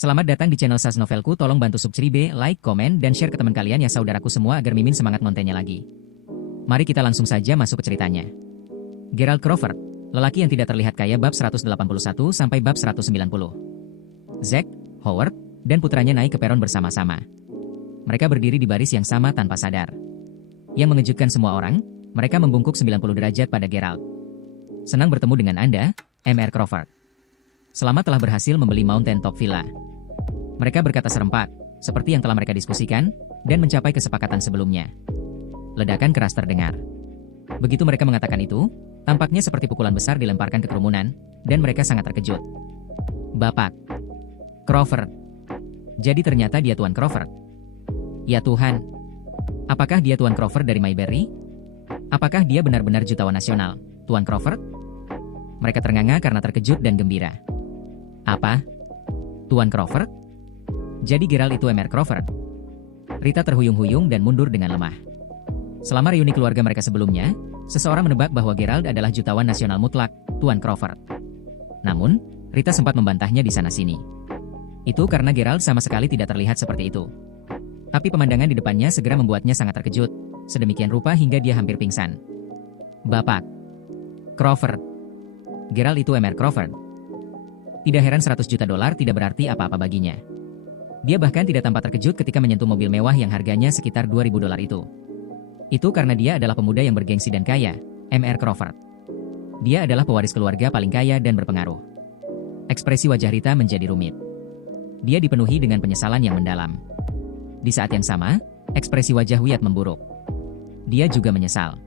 Selamat datang di channel Sas Novelku. Tolong bantu subscribe, like, komen, dan share ke teman kalian ya saudaraku semua agar Mimin semangat ngontennya lagi. Mari kita langsung saja masuk ke ceritanya. Geralt Crawford, lelaki yang tidak terlihat kaya bab 181 sampai bab 190. Zack, Howard, dan putranya naik ke peron bersama-sama. Mereka berdiri di baris yang sama tanpa sadar. Yang mengejutkan semua orang, mereka membungkuk 90 derajat pada Geralt. Senang bertemu dengan Anda, Mr. Crawford. Selamat telah berhasil membeli Mountain Top Villa. Mereka berkata serempak, seperti yang telah mereka diskusikan, dan mencapai kesepakatan sebelumnya. Ledakan keras terdengar. Begitu mereka mengatakan itu, tampaknya seperti pukulan besar dilemparkan ke kerumunan, dan mereka sangat terkejut. Bapak Crawford. Jadi ternyata dia Tuan Crawford. Ya Tuhan. Apakah dia Tuan Crawford dari Mayberry? Apakah dia benar-benar jutawan nasional, Tuan Crawford? Mereka ternganga karena terkejut dan gembira. Apa? Tuan Crawford? Jadi Geralt itu Mr. Crawford. Rita terhuyung-huyung dan mundur dengan lemah. Selama reuni keluarga mereka sebelumnya, seseorang menebak bahwa Geralt adalah jutawan nasional mutlak, Tuan Crawford. Namun, Rita sempat membantahnya di sana-sini. Itu karena Geralt sama sekali tidak terlihat seperti itu. Tapi pemandangan di depannya segera membuatnya sangat terkejut, sedemikian rupa hingga dia hampir pingsan. Bapak Crawford. Geralt itu Mr. Crawford. Tidak heran $100 juta tidak berarti apa-apa baginya. Dia bahkan tidak tampak terkejut ketika menyentuh mobil mewah yang harganya sekitar $2.000 itu. Itu karena dia adalah pemuda yang bergengsi dan kaya, Mr. Crawford. Dia adalah pewaris keluarga paling kaya dan berpengaruh. Ekspresi wajah Rita menjadi rumit. Dia dipenuhi dengan penyesalan yang mendalam. Di saat yang sama, ekspresi wajah Wyatt memburuk. Dia juga menyesal.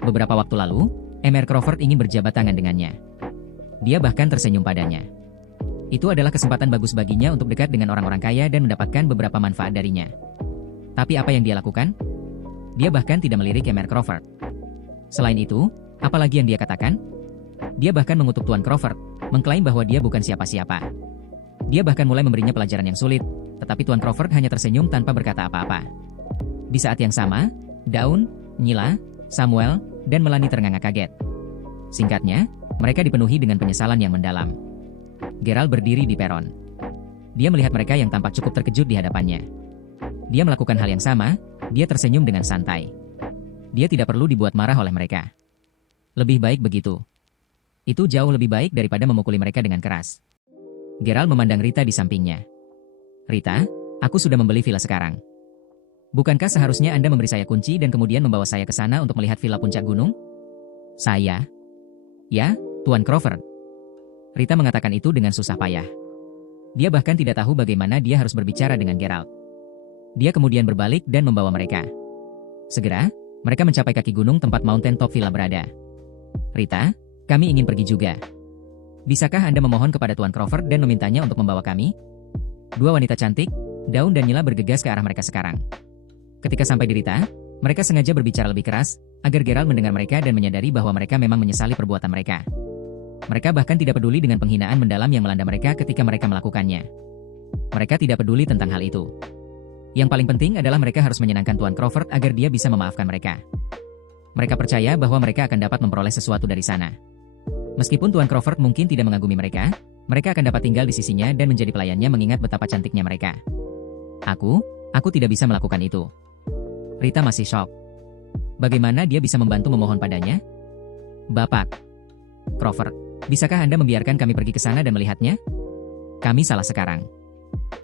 Beberapa waktu lalu, Mr. Crawford ingin berjabat tangan dengannya. Dia bahkan tersenyum padanya. Itu adalah kesempatan bagus baginya untuk dekat dengan orang-orang kaya dan mendapatkan beberapa manfaat darinya. Tapi apa yang dia lakukan? Dia bahkan tidak melirik Mr. Crawford. Selain itu, apalagi yang dia katakan? Dia bahkan mengutuk Tuan Crawford, mengklaim bahwa dia bukan siapa-siapa. Dia bahkan mulai memberinya pelajaran yang sulit, tetapi Tuan Crawford hanya tersenyum tanpa berkata apa-apa. Di saat yang sama, Daun, Nyila, Samuel, dan Melanie ternganga kaget. Singkatnya, mereka dipenuhi dengan penyesalan yang mendalam. Geralt berdiri di peron. Dia melihat mereka yang tampak cukup terkejut di hadapannya. Dia melakukan hal yang sama, dia tersenyum dengan santai. Dia tidak perlu dibuat marah oleh mereka. Lebih baik begitu. Itu jauh lebih baik daripada memukuli mereka dengan keras. Geralt memandang Rita di sampingnya. Rita, aku sudah membeli villa sekarang. Bukankah seharusnya Anda memberi saya kunci dan kemudian membawa saya ke sana untuk melihat villa puncak gunung? Saya? Ya, Tuan Crawford. Rita mengatakan itu dengan susah payah. Dia bahkan tidak tahu bagaimana dia harus berbicara dengan Geralt. Dia kemudian berbalik dan membawa mereka. Segera, mereka mencapai kaki gunung tempat Mountain Top Villa berada. Rita, kami ingin pergi juga. Bisakah Anda memohon kepada Tuan Crawford dan memintanya untuk membawa kami? Dua wanita cantik, Daun dan Nyila bergegas ke arah mereka sekarang. Ketika sampai di Rita, mereka sengaja berbicara lebih keras, agar Geralt mendengar mereka dan menyadari bahwa mereka memang menyesali perbuatan mereka. Mereka bahkan tidak peduli dengan penghinaan mendalam yang melanda mereka ketika mereka melakukannya. Mereka tidak peduli tentang hal itu. Yang paling penting adalah mereka harus menyenangkan Tuan Crawford agar dia bisa memaafkan mereka. Mereka percaya bahwa mereka akan dapat memperoleh sesuatu dari sana. Meskipun Tuan Crawford mungkin tidak mengagumi mereka akan dapat tinggal di sisinya dan menjadi pelayannya mengingat betapa cantiknya mereka. Aku tidak bisa melakukan itu. Rita masih shock. Bagaimana dia bisa membantu memohon padanya? Bapak Crawford, bisakah Anda membiarkan kami pergi ke sana dan melihatnya? Kami salah sekarang.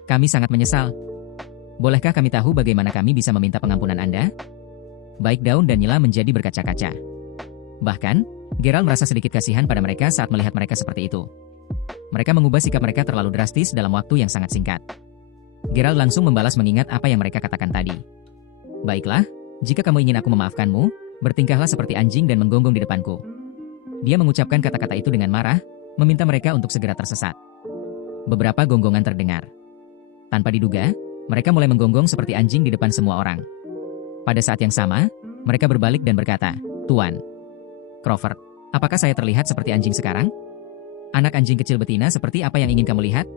Kami sangat menyesal. Bolehkah kami tahu bagaimana kami bisa meminta pengampunan Anda? Baik Daun dan Nyila menjadi berkaca-kaca. Bahkan, Geralt merasa sedikit kasihan pada mereka saat melihat mereka seperti itu. Mereka mengubah sikap mereka terlalu drastis dalam waktu yang sangat singkat. Geralt langsung membalas mengingat apa yang mereka katakan tadi. Baiklah, jika kamu ingin aku memaafkanmu, bertingkahlah seperti anjing dan menggonggong di depanku. Dia mengucapkan kata-kata itu dengan marah, meminta mereka untuk segera tersesat. Beberapa gonggongan terdengar. Tanpa diduga, mereka mulai menggonggong seperti anjing di depan semua orang. Pada saat yang sama, mereka berbalik dan berkata, Tuan Crawford, apakah saya terlihat seperti anjing sekarang? Anak anjing kecil betina seperti apa yang ingin kamu lihat?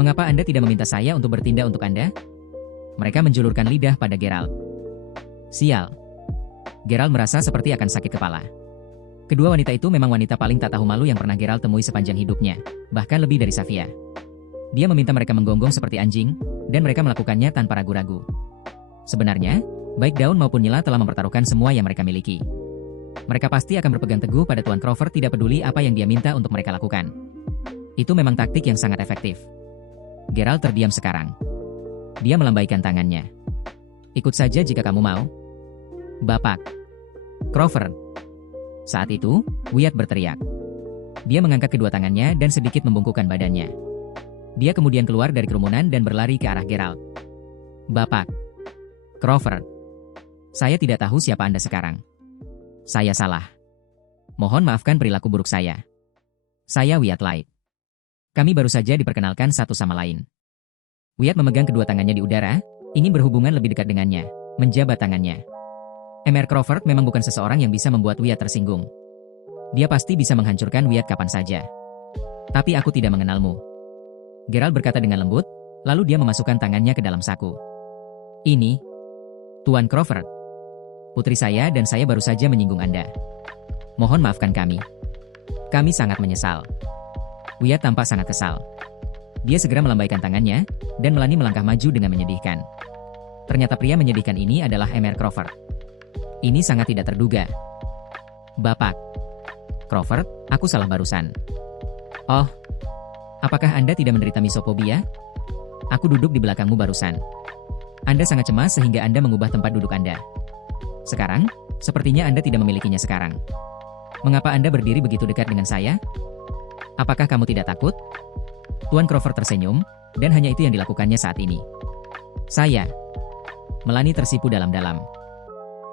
Mengapa Anda tidak meminta saya untuk bertindak untuk Anda? Mereka menjulurkan lidah pada Geralt. Sial. Geralt merasa seperti akan sakit kepala. Kedua wanita itu memang wanita paling tak tahu malu yang pernah Geralt temui sepanjang hidupnya, bahkan lebih dari Safia. Dia meminta mereka menggonggong seperti anjing, dan mereka melakukannya tanpa ragu-ragu. Sebenarnya, baik Daun maupun Nila telah mempertaruhkan semua yang mereka miliki. Mereka pasti akan berpegang teguh pada Tuan Crawford tidak peduli apa yang dia minta untuk mereka lakukan. Itu memang taktik yang sangat efektif. Geralt terdiam sekarang. Dia melambaikan tangannya. Ikut saja jika kamu mau. Bapak Crawford. Saat itu, Wyatt berteriak. Dia mengangkat kedua tangannya dan sedikit membungkukkan badannya. Dia kemudian keluar dari kerumunan dan berlari ke arah Geralt. Bapak Crawford. Saya tidak tahu siapa Anda sekarang. Saya salah. Mohon maafkan perilaku buruk saya. Saya Wyatt Light. Kami baru saja diperkenalkan satu sama lain. Wyatt memegang kedua tangannya di udara, ingin berhubungan lebih dekat dengannya, menjabat tangannya. Mr. Crawford memang bukan seseorang yang bisa membuat Wyatt tersinggung. Dia pasti bisa menghancurkan Wyatt kapan saja. Tapi aku tidak mengenalmu. Geralt berkata dengan lembut, lalu dia memasukkan tangannya ke dalam saku. Ini, Tuan Crawford. Putri saya dan saya baru saja menyinggung Anda. Mohon maafkan kami. Kami sangat menyesal. Wyatt tampak sangat kesal. Dia segera melambaikan tangannya, dan Melanie melangkah maju dengan menyedihkan. Ternyata pria menyedihkan ini adalah Mr. Crawford. Ini sangat tidak terduga. Bapak Crawford, aku salah barusan. Oh, apakah Anda tidak menderita misopobia? Aku duduk di belakangmu barusan. Anda sangat cemas sehingga Anda mengubah tempat duduk Anda. Sekarang, sepertinya Anda tidak memilikinya sekarang. Mengapa Anda berdiri begitu dekat dengan saya? Apakah kamu tidak takut? Tuan Crawford tersenyum, dan hanya itu yang dilakukannya saat ini. Saya. Melanie tersipu dalam-dalam.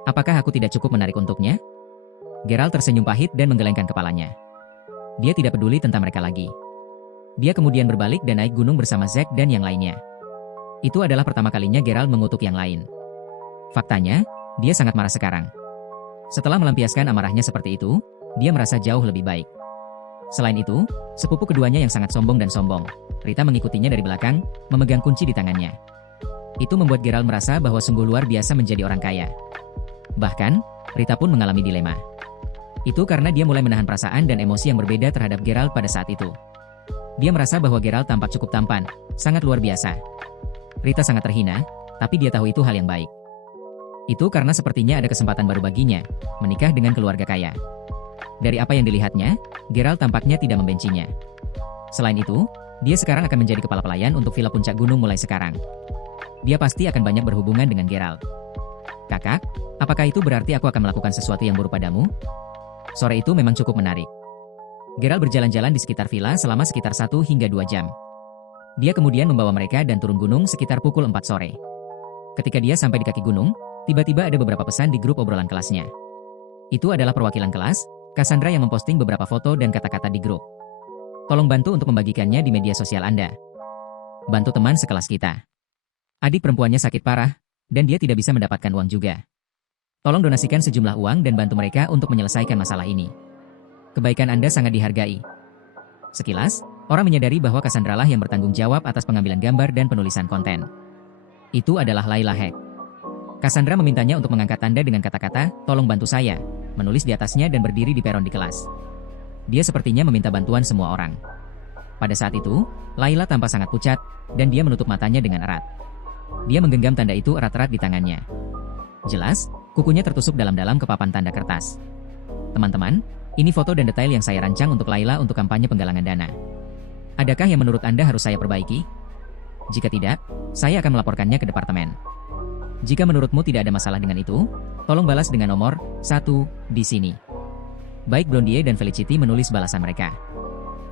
Apakah aku tidak cukup menarik untuknya? Geralt tersenyum pahit dan menggelengkan kepalanya. Dia tidak peduli tentang mereka lagi. Dia kemudian berbalik dan naik gunung bersama Zack dan yang lainnya. Itu adalah pertama kalinya Geralt mengutuk yang lain. Faktanya, dia sangat marah sekarang. Setelah melampiaskan amarahnya seperti itu, dia merasa jauh lebih baik. Selain itu, sepupu keduanya yang sangat sombong dan sombong, Rita mengikutinya dari belakang, memegang kunci di tangannya. Itu membuat Geralt merasa bahwa sungguh luar biasa menjadi orang kaya. Bahkan, Rita pun mengalami dilema. Itu karena dia mulai menahan perasaan dan emosi yang berbeda terhadap Geralt pada saat itu. Dia merasa bahwa Geralt tampak cukup tampan, sangat luar biasa. Rita sangat terhina, tapi dia tahu itu hal yang baik. Itu karena sepertinya ada kesempatan baru baginya, menikah dengan keluarga kaya. Dari apa yang dilihatnya, Geralt tampaknya tidak membencinya. Selain itu, dia sekarang akan menjadi kepala pelayan untuk Villa Puncak Gunung mulai sekarang. Dia pasti akan banyak berhubungan dengan Geralt. Kakak, apakah itu berarti aku akan melakukan sesuatu yang buruk padamu? Sore itu memang cukup menarik. Geralt berjalan-jalan di sekitar villa selama sekitar 1 hingga 2 jam. Dia kemudian membawa mereka dan turun gunung sekitar pukul 4 sore. Ketika dia sampai di kaki gunung, tiba-tiba ada beberapa pesan di grup obrolan kelasnya. Itu adalah perwakilan kelas, Cassandra yang memposting beberapa foto dan kata-kata di grup. Tolong bantu untuk membagikannya di media sosial Anda. Bantu teman sekelas kita. Adik perempuannya sakit parah, dan dia tidak bisa mendapatkan uang juga. Tolong donasikan sejumlah uang dan bantu mereka untuk menyelesaikan masalah ini. Kebaikan Anda sangat dihargai. Sekilas, orang menyadari bahwa Cassandra lah yang bertanggung jawab atas pengambilan gambar dan penulisan konten. Itu adalah Layla Hack. Cassandra memintanya untuk mengangkat tanda dengan kata-kata, tolong bantu saya, menulis di atasnya dan berdiri di peron di kelas. Dia sepertinya meminta bantuan semua orang. Pada saat itu, Layla tampak sangat pucat, dan dia menutup matanya dengan erat. Dia menggenggam tanda itu erat-erat di tangannya. Jelas, kukunya tertusuk dalam-dalam ke papan tanda kertas. Teman-teman, ini foto dan detail yang saya rancang untuk Layla untuk kampanye penggalangan dana. Adakah yang menurut Anda harus saya perbaiki? Jika tidak, saya akan melaporkannya ke departemen. Jika menurutmu tidak ada masalah dengan itu, tolong balas dengan nomor 1 di sini. Baik Blondie dan Felicity menulis balasan mereka.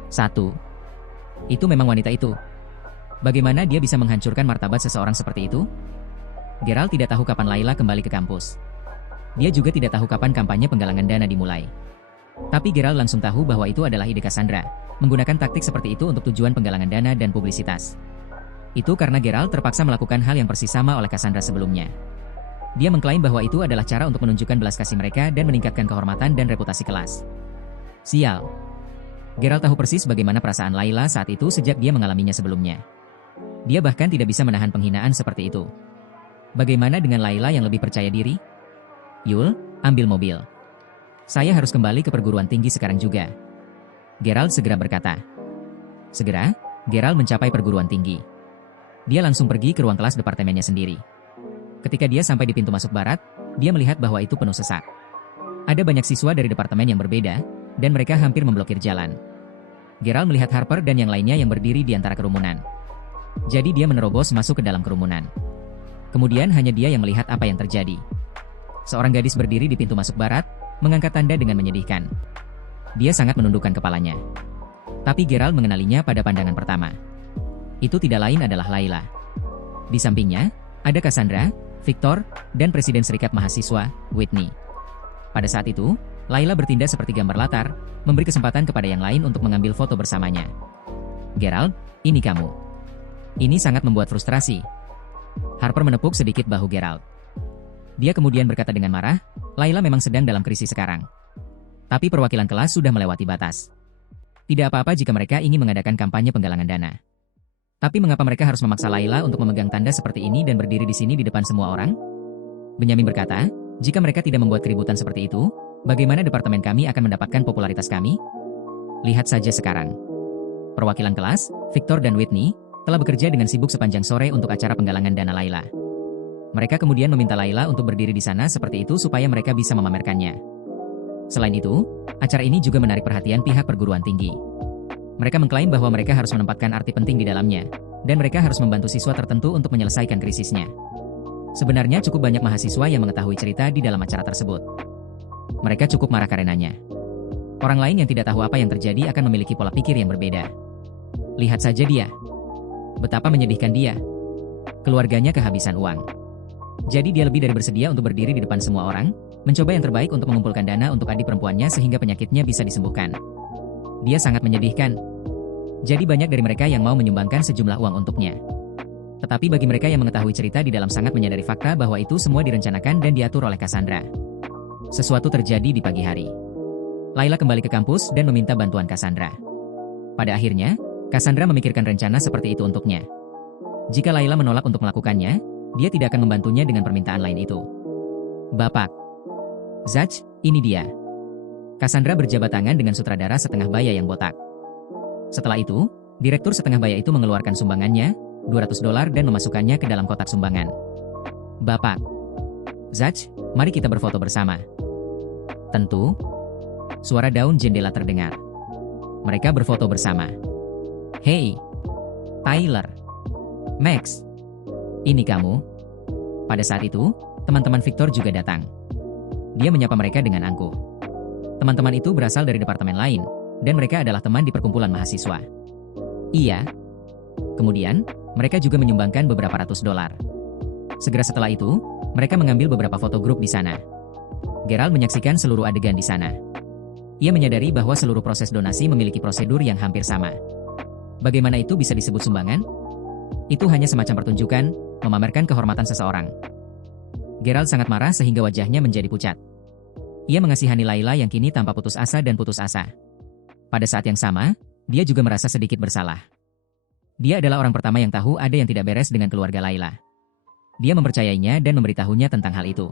1. Itu memang wanita itu. Bagaimana dia bisa menghancurkan martabat seseorang seperti itu? Geralt tidak tahu kapan Layla kembali ke kampus. Dia juga tidak tahu kapan kampanye penggalangan dana dimulai. Tapi Geralt langsung tahu bahwa itu adalah ide Cassandra, menggunakan taktik seperti itu untuk tujuan penggalangan dana dan publisitas. Itu karena Geralt terpaksa melakukan hal yang persis sama oleh Cassandra sebelumnya. Dia mengklaim bahwa itu adalah cara untuk menunjukkan belas kasih mereka dan meningkatkan kehormatan dan reputasi kelas. Sial. Geralt tahu persis bagaimana perasaan Layla saat itu sejak dia mengalaminya sebelumnya. Dia bahkan tidak bisa menahan penghinaan seperti itu. Bagaimana dengan Layla yang lebih percaya diri? Yul, ambil mobil. Saya harus kembali ke perguruan tinggi sekarang juga. Geralt segera berkata. Segera, Gerald mencapai perguruan tinggi. Dia langsung pergi ke ruang kelas departemennya sendiri. Ketika dia sampai di pintu masuk barat, dia melihat bahwa itu penuh sesak. Ada banyak siswa dari departemen yang berbeda, dan mereka hampir memblokir jalan. Gerald melihat Harper dan yang lainnya yang berdiri di antara kerumunan. Jadi dia menerobos masuk ke dalam kerumunan. Kemudian hanya dia yang melihat apa yang terjadi. Seorang gadis berdiri di pintu masuk barat, mengangkat tanda dengan menyedihkan. Dia sangat menundukkan kepalanya. Tapi Gerald mengenalinya pada pandangan pertama. Itu tidak lain adalah Layla. Di sampingnya, ada Cassandra, Victor, dan Presiden Serikat Mahasiswa, Whitney. Pada saat itu, Layla bertindak seperti gambar latar, memberi kesempatan kepada yang lain untuk mengambil foto bersamanya. Gerald, ini kamu. Ini sangat membuat frustrasi. Harper menepuk sedikit bahu Gerald. Dia kemudian berkata dengan marah, Layla memang sedang dalam krisis sekarang. Tapi perwakilan kelas sudah melewati batas. Tidak apa-apa jika mereka ingin mengadakan kampanye penggalangan dana. Tapi mengapa mereka harus memaksa Layla untuk memegang tanda seperti ini dan berdiri di sini di depan semua orang? Benyamin berkata, jika mereka tidak membuat keributan seperti itu, bagaimana departemen kami akan mendapatkan popularitas kami? Lihat saja sekarang. Perwakilan kelas, Victor dan Whitney, telah bekerja dengan sibuk sepanjang sore untuk acara penggalangan dana Layla. Mereka kemudian meminta Layla untuk berdiri di sana seperti itu supaya mereka bisa memamerkannya. Selain itu, acara ini juga menarik perhatian pihak perguruan tinggi. Mereka mengklaim bahwa mereka harus menempatkan arti penting di dalamnya, dan mereka harus membantu siswa tertentu untuk menyelesaikan krisisnya. Sebenarnya cukup banyak mahasiswa yang mengetahui cerita di dalam acara tersebut. Mereka cukup marah karenanya. Orang lain yang tidak tahu apa yang terjadi akan memiliki pola pikir yang berbeda. Lihat saja dia. Betapa menyedihkan dia. Keluarganya kehabisan uang. Jadi dia lebih dari bersedia untuk berdiri di depan semua orang, mencoba yang terbaik untuk mengumpulkan dana untuk adik perempuannya sehingga penyakitnya bisa disembuhkan. Dia sangat menyedihkan. Jadi banyak dari mereka yang mau menyumbangkan sejumlah uang untuknya. Tetapi bagi mereka yang mengetahui cerita di dalam sangat menyadari fakta bahwa itu semua direncanakan dan diatur oleh Cassandra. Sesuatu terjadi di pagi hari. Layla kembali ke kampus dan meminta bantuan Cassandra. Pada akhirnya, Cassandra memikirkan rencana seperti itu untuknya. Jika Layla menolak untuk melakukannya, dia tidak akan membantunya dengan permintaan lain itu. Bapak. Zach, ini dia. Cassandra berjabat tangan dengan sutradara setengah baya yang botak. Setelah itu, direktur setengah baya itu mengeluarkan sumbangannya, $200 dan memasukkannya ke dalam kotak sumbangan. Bapak. Zach, mari kita berfoto bersama. Tentu. Suara daun jendela terdengar. Mereka berfoto bersama. Hey, Tyler, Max, ini kamu. Pada saat itu, teman-teman Victor juga datang. Dia menyapa mereka dengan angkuh. Teman-teman itu berasal dari departemen lain, dan mereka adalah teman di perkumpulan mahasiswa. Iya. Kemudian, mereka juga menyumbangkan beberapa ratus dolar. Segera setelah itu, mereka mengambil beberapa foto grup di sana. Gerald menyaksikan seluruh adegan di sana. Ia menyadari bahwa seluruh proses donasi memiliki prosedur yang hampir sama. Bagaimana itu bisa disebut sumbangan? Itu hanya semacam pertunjukan, memamerkan kehormatan seseorang. Gerald sangat marah sehingga wajahnya menjadi pucat. Ia mengasihani Layla yang kini tanpa putus asa dan putus asa. Pada saat yang sama, dia juga merasa sedikit bersalah. Dia adalah orang pertama yang tahu ada yang tidak beres dengan keluarga Layla. Dia mempercayainya dan memberitahunya tentang hal itu.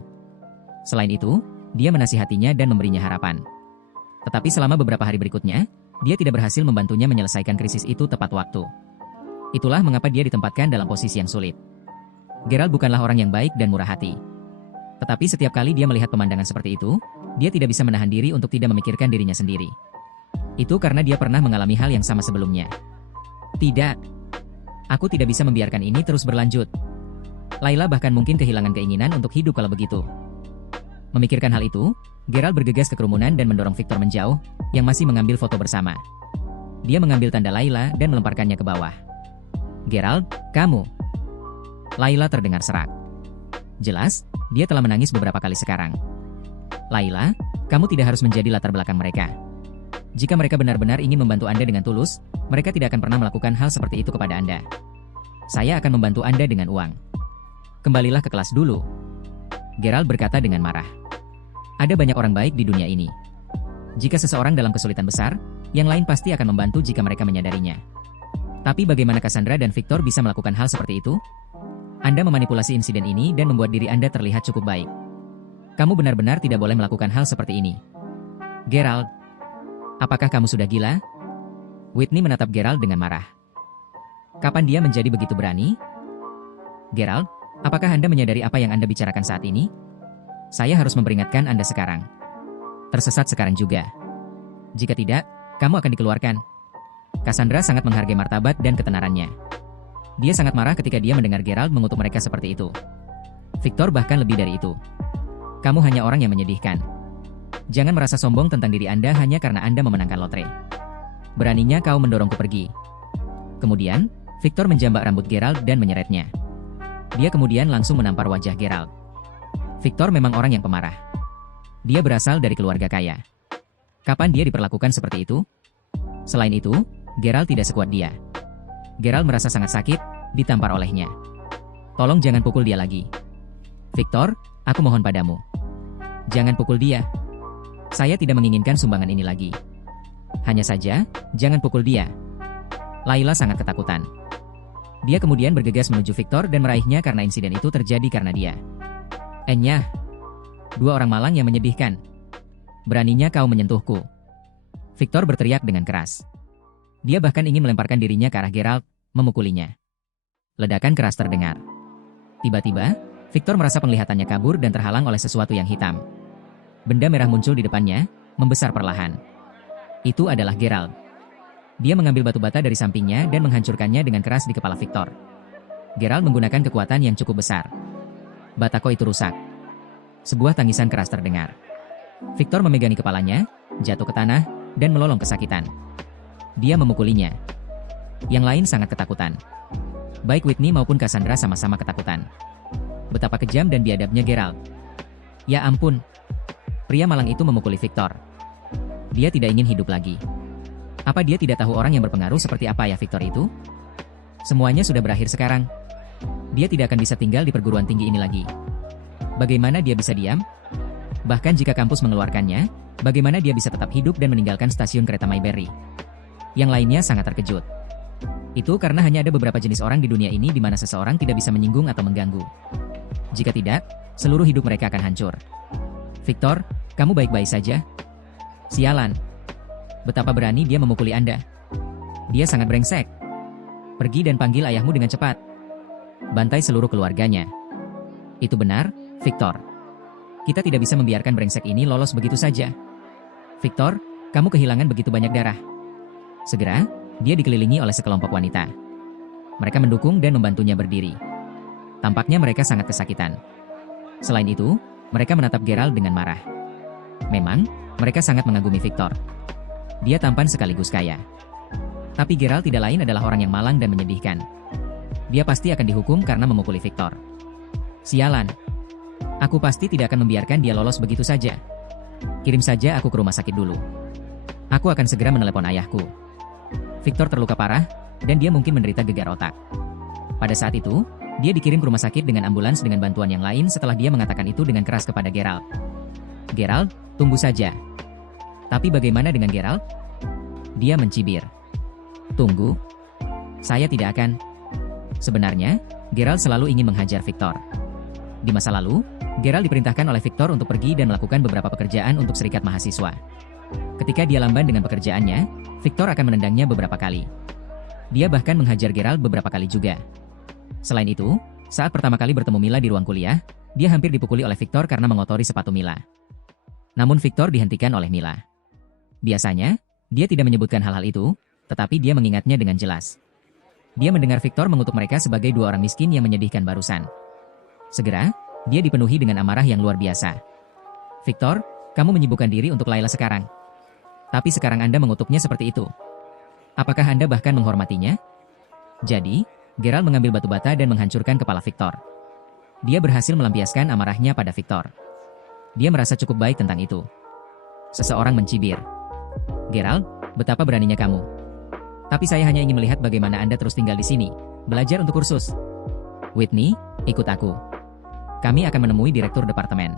Selain itu, dia menasihatinya dan memberinya harapan. Tetapi selama beberapa hari berikutnya, dia tidak berhasil membantunya menyelesaikan krisis itu tepat waktu. Itulah mengapa dia ditempatkan dalam posisi yang sulit. Gerald bukanlah orang yang baik dan murah hati. Tetapi setiap kali dia melihat pemandangan seperti itu, dia tidak bisa menahan diri untuk tidak memikirkan dirinya sendiri. Itu karena dia pernah mengalami hal yang sama sebelumnya. Tidak. Aku tidak bisa membiarkan ini terus berlanjut. Layla bahkan mungkin kehilangan keinginan untuk hidup kalau begitu. Memikirkan hal itu, Gerald bergegas ke kerumunan dan mendorong Victor menjauh, yang masih mengambil foto bersama. Dia mengambil tanda Layla dan melemparkannya ke bawah. Gerald, kamu. Layla terdengar serak. Jelas, dia telah menangis beberapa kali sekarang. Layla, kamu tidak harus menjadi latar belakang mereka. Jika mereka benar-benar ingin membantu Anda dengan tulus, mereka tidak akan pernah melakukan hal seperti itu kepada Anda. Saya akan membantu Anda dengan uang. Kembalilah ke kelas dulu. Gerald berkata dengan marah. Ada banyak orang baik di dunia ini. Jika seseorang dalam kesulitan besar, yang lain pasti akan membantu jika mereka menyadarinya. Tapi bagaimana Cassandra dan Victor bisa melakukan hal seperti itu? Anda memanipulasi insiden ini dan membuat diri Anda terlihat cukup baik. Kamu benar-benar tidak boleh melakukan hal seperti ini. Gerald, apakah kamu sudah gila? Whitney menatap Gerald dengan marah. Kapan dia menjadi begitu berani? Geralt, apakah Anda menyadari apa yang Anda bicarakan saat ini? Saya harus memperingatkan Anda sekarang. Tersesat sekarang juga. Jika tidak, kamu akan dikeluarkan. Cassandra sangat menghargai martabat dan ketenarannya. Dia sangat marah ketika dia mendengar Geralt mengutuk mereka seperti itu. Victor bahkan lebih dari itu. Kamu hanya orang yang menyedihkan. Jangan merasa sombong tentang diri Anda hanya karena Anda memenangkan lotre. Beraninya kau mendorongku pergi. Kemudian, Victor menjambak rambut Geralt dan menyeretnya. Dia kemudian langsung menampar wajah Geralt. Victor memang orang yang pemarah. Dia berasal dari keluarga kaya. Kapan dia diperlakukan seperti itu? Selain itu, Geralt tidak sekuat dia. Geralt merasa sangat sakit, ditampar olehnya. Tolong jangan pukul dia lagi. Victor, aku mohon padamu. Jangan pukul dia. Saya tidak menginginkan sumbangan ini lagi. Hanya saja, jangan pukul dia. Layla sangat ketakutan. Dia kemudian bergegas menuju Victor dan meraihnya karena insiden itu terjadi karena dia. Enyah. Dua orang malang yang menyedihkan. Beraninya kau menyentuhku. Victor berteriak dengan keras. Dia bahkan ingin melemparkan dirinya ke arah Geralt, memukulinya. Ledakan keras terdengar. Tiba-tiba, Victor merasa penglihatannya kabur dan terhalang oleh sesuatu yang hitam. Benda merah muncul di depannya, membesar perlahan. Itu adalah Geralt. Dia mengambil batu bata dari sampingnya dan menghancurkannya dengan keras di kepala Victor. Geralt menggunakan kekuatan yang cukup besar. Batako itu rusak. Sebuah tangisan keras terdengar. Victor memegangi kepalanya, jatuh ke tanah, dan melolong kesakitan. Dia memukulinya. Yang lain sangat ketakutan. Baik Whitney maupun Cassandra sama-sama ketakutan. Betapa kejam dan biadabnya Geralt. Ya ampun. Pria malang itu memukuli Victor. Dia tidak ingin hidup lagi. Apa dia tidak tahu orang yang berpengaruh seperti apa ya Victor itu? Semuanya sudah berakhir sekarang. Dia tidak akan bisa tinggal di perguruan tinggi ini lagi. Bagaimana dia bisa diam? Bahkan jika kampus mengeluarkannya, bagaimana dia bisa tetap hidup dan meninggalkan stasiun kereta Mayberry? Yang lainnya sangat terkejut. Itu karena hanya ada beberapa jenis orang di dunia ini di mana seseorang tidak bisa menyinggung atau mengganggu. Jika tidak, seluruh hidup mereka akan hancur. Victor, kamu baik-baik saja? Sialan. Betapa berani dia memukuli Anda. Dia sangat brengsek. Pergi dan panggil ayahmu dengan cepat. Bantai seluruh keluarganya. Itu benar, Victor. Kita tidak bisa membiarkan brengsek ini lolos begitu saja. Victor, kamu kehilangan begitu banyak darah. Segera, dia dikelilingi oleh sekelompok wanita. Mereka mendukung dan membantunya berdiri. Tampaknya mereka sangat kesakitan. Selain itu, mereka menatap Geralt dengan marah. Memang, mereka sangat mengagumi Victor. Dia tampan sekaligus kaya. Tapi Geralt tidak lain adalah orang yang malang dan menyedihkan. Dia pasti akan dihukum karena memukuli Victor. Sialan. Aku pasti tidak akan membiarkan dia lolos begitu saja. Kirim saja aku ke rumah sakit dulu. Aku akan segera menelepon ayahku. Victor terluka parah, dan dia mungkin menderita gegar otak. Pada saat itu, dia dikirim ke rumah sakit dengan ambulans dengan bantuan yang lain setelah dia mengatakan itu dengan keras kepada Geralt. Geralt, tunggu saja. Tapi bagaimana dengan Geralt? Dia mencibir. Tunggu. Saya tidak akan. Sebenarnya, Geralt selalu ingin menghajar Victor. Di masa lalu, Geralt diperintahkan oleh Victor untuk pergi dan melakukan beberapa pekerjaan untuk serikat mahasiswa. Ketika dia lamban dengan pekerjaannya, Victor akan menendangnya beberapa kali. Dia bahkan menghajar Geralt beberapa kali juga. Selain itu, saat pertama kali bertemu Mila di ruang kuliah, dia hampir dipukuli oleh Victor karena mengotori sepatu Mila. Namun Victor dihentikan oleh Mila. Biasanya, dia tidak menyebutkan hal-hal itu, tetapi dia mengingatnya dengan jelas. Dia mendengar Victor mengutuk mereka sebagai dua orang miskin yang menyedihkan barusan. Segera, dia dipenuhi dengan amarah yang luar biasa. Victor, kamu menyibukkan diri untuk Layla sekarang. Tapi sekarang Anda mengutuknya seperti itu. Apakah Anda bahkan menghormatinya? Jadi, Geralt mengambil batu bata dan menghancurkan kepala Victor. Dia berhasil melampiaskan amarahnya pada Victor. Dia merasa cukup baik tentang itu. Seseorang mencibir. Geralt, betapa beraninya kamu. Tapi saya hanya ingin melihat bagaimana Anda terus tinggal di sini, belajar untuk kursus. Whitney, ikut aku. Kami akan menemui direktur departemen.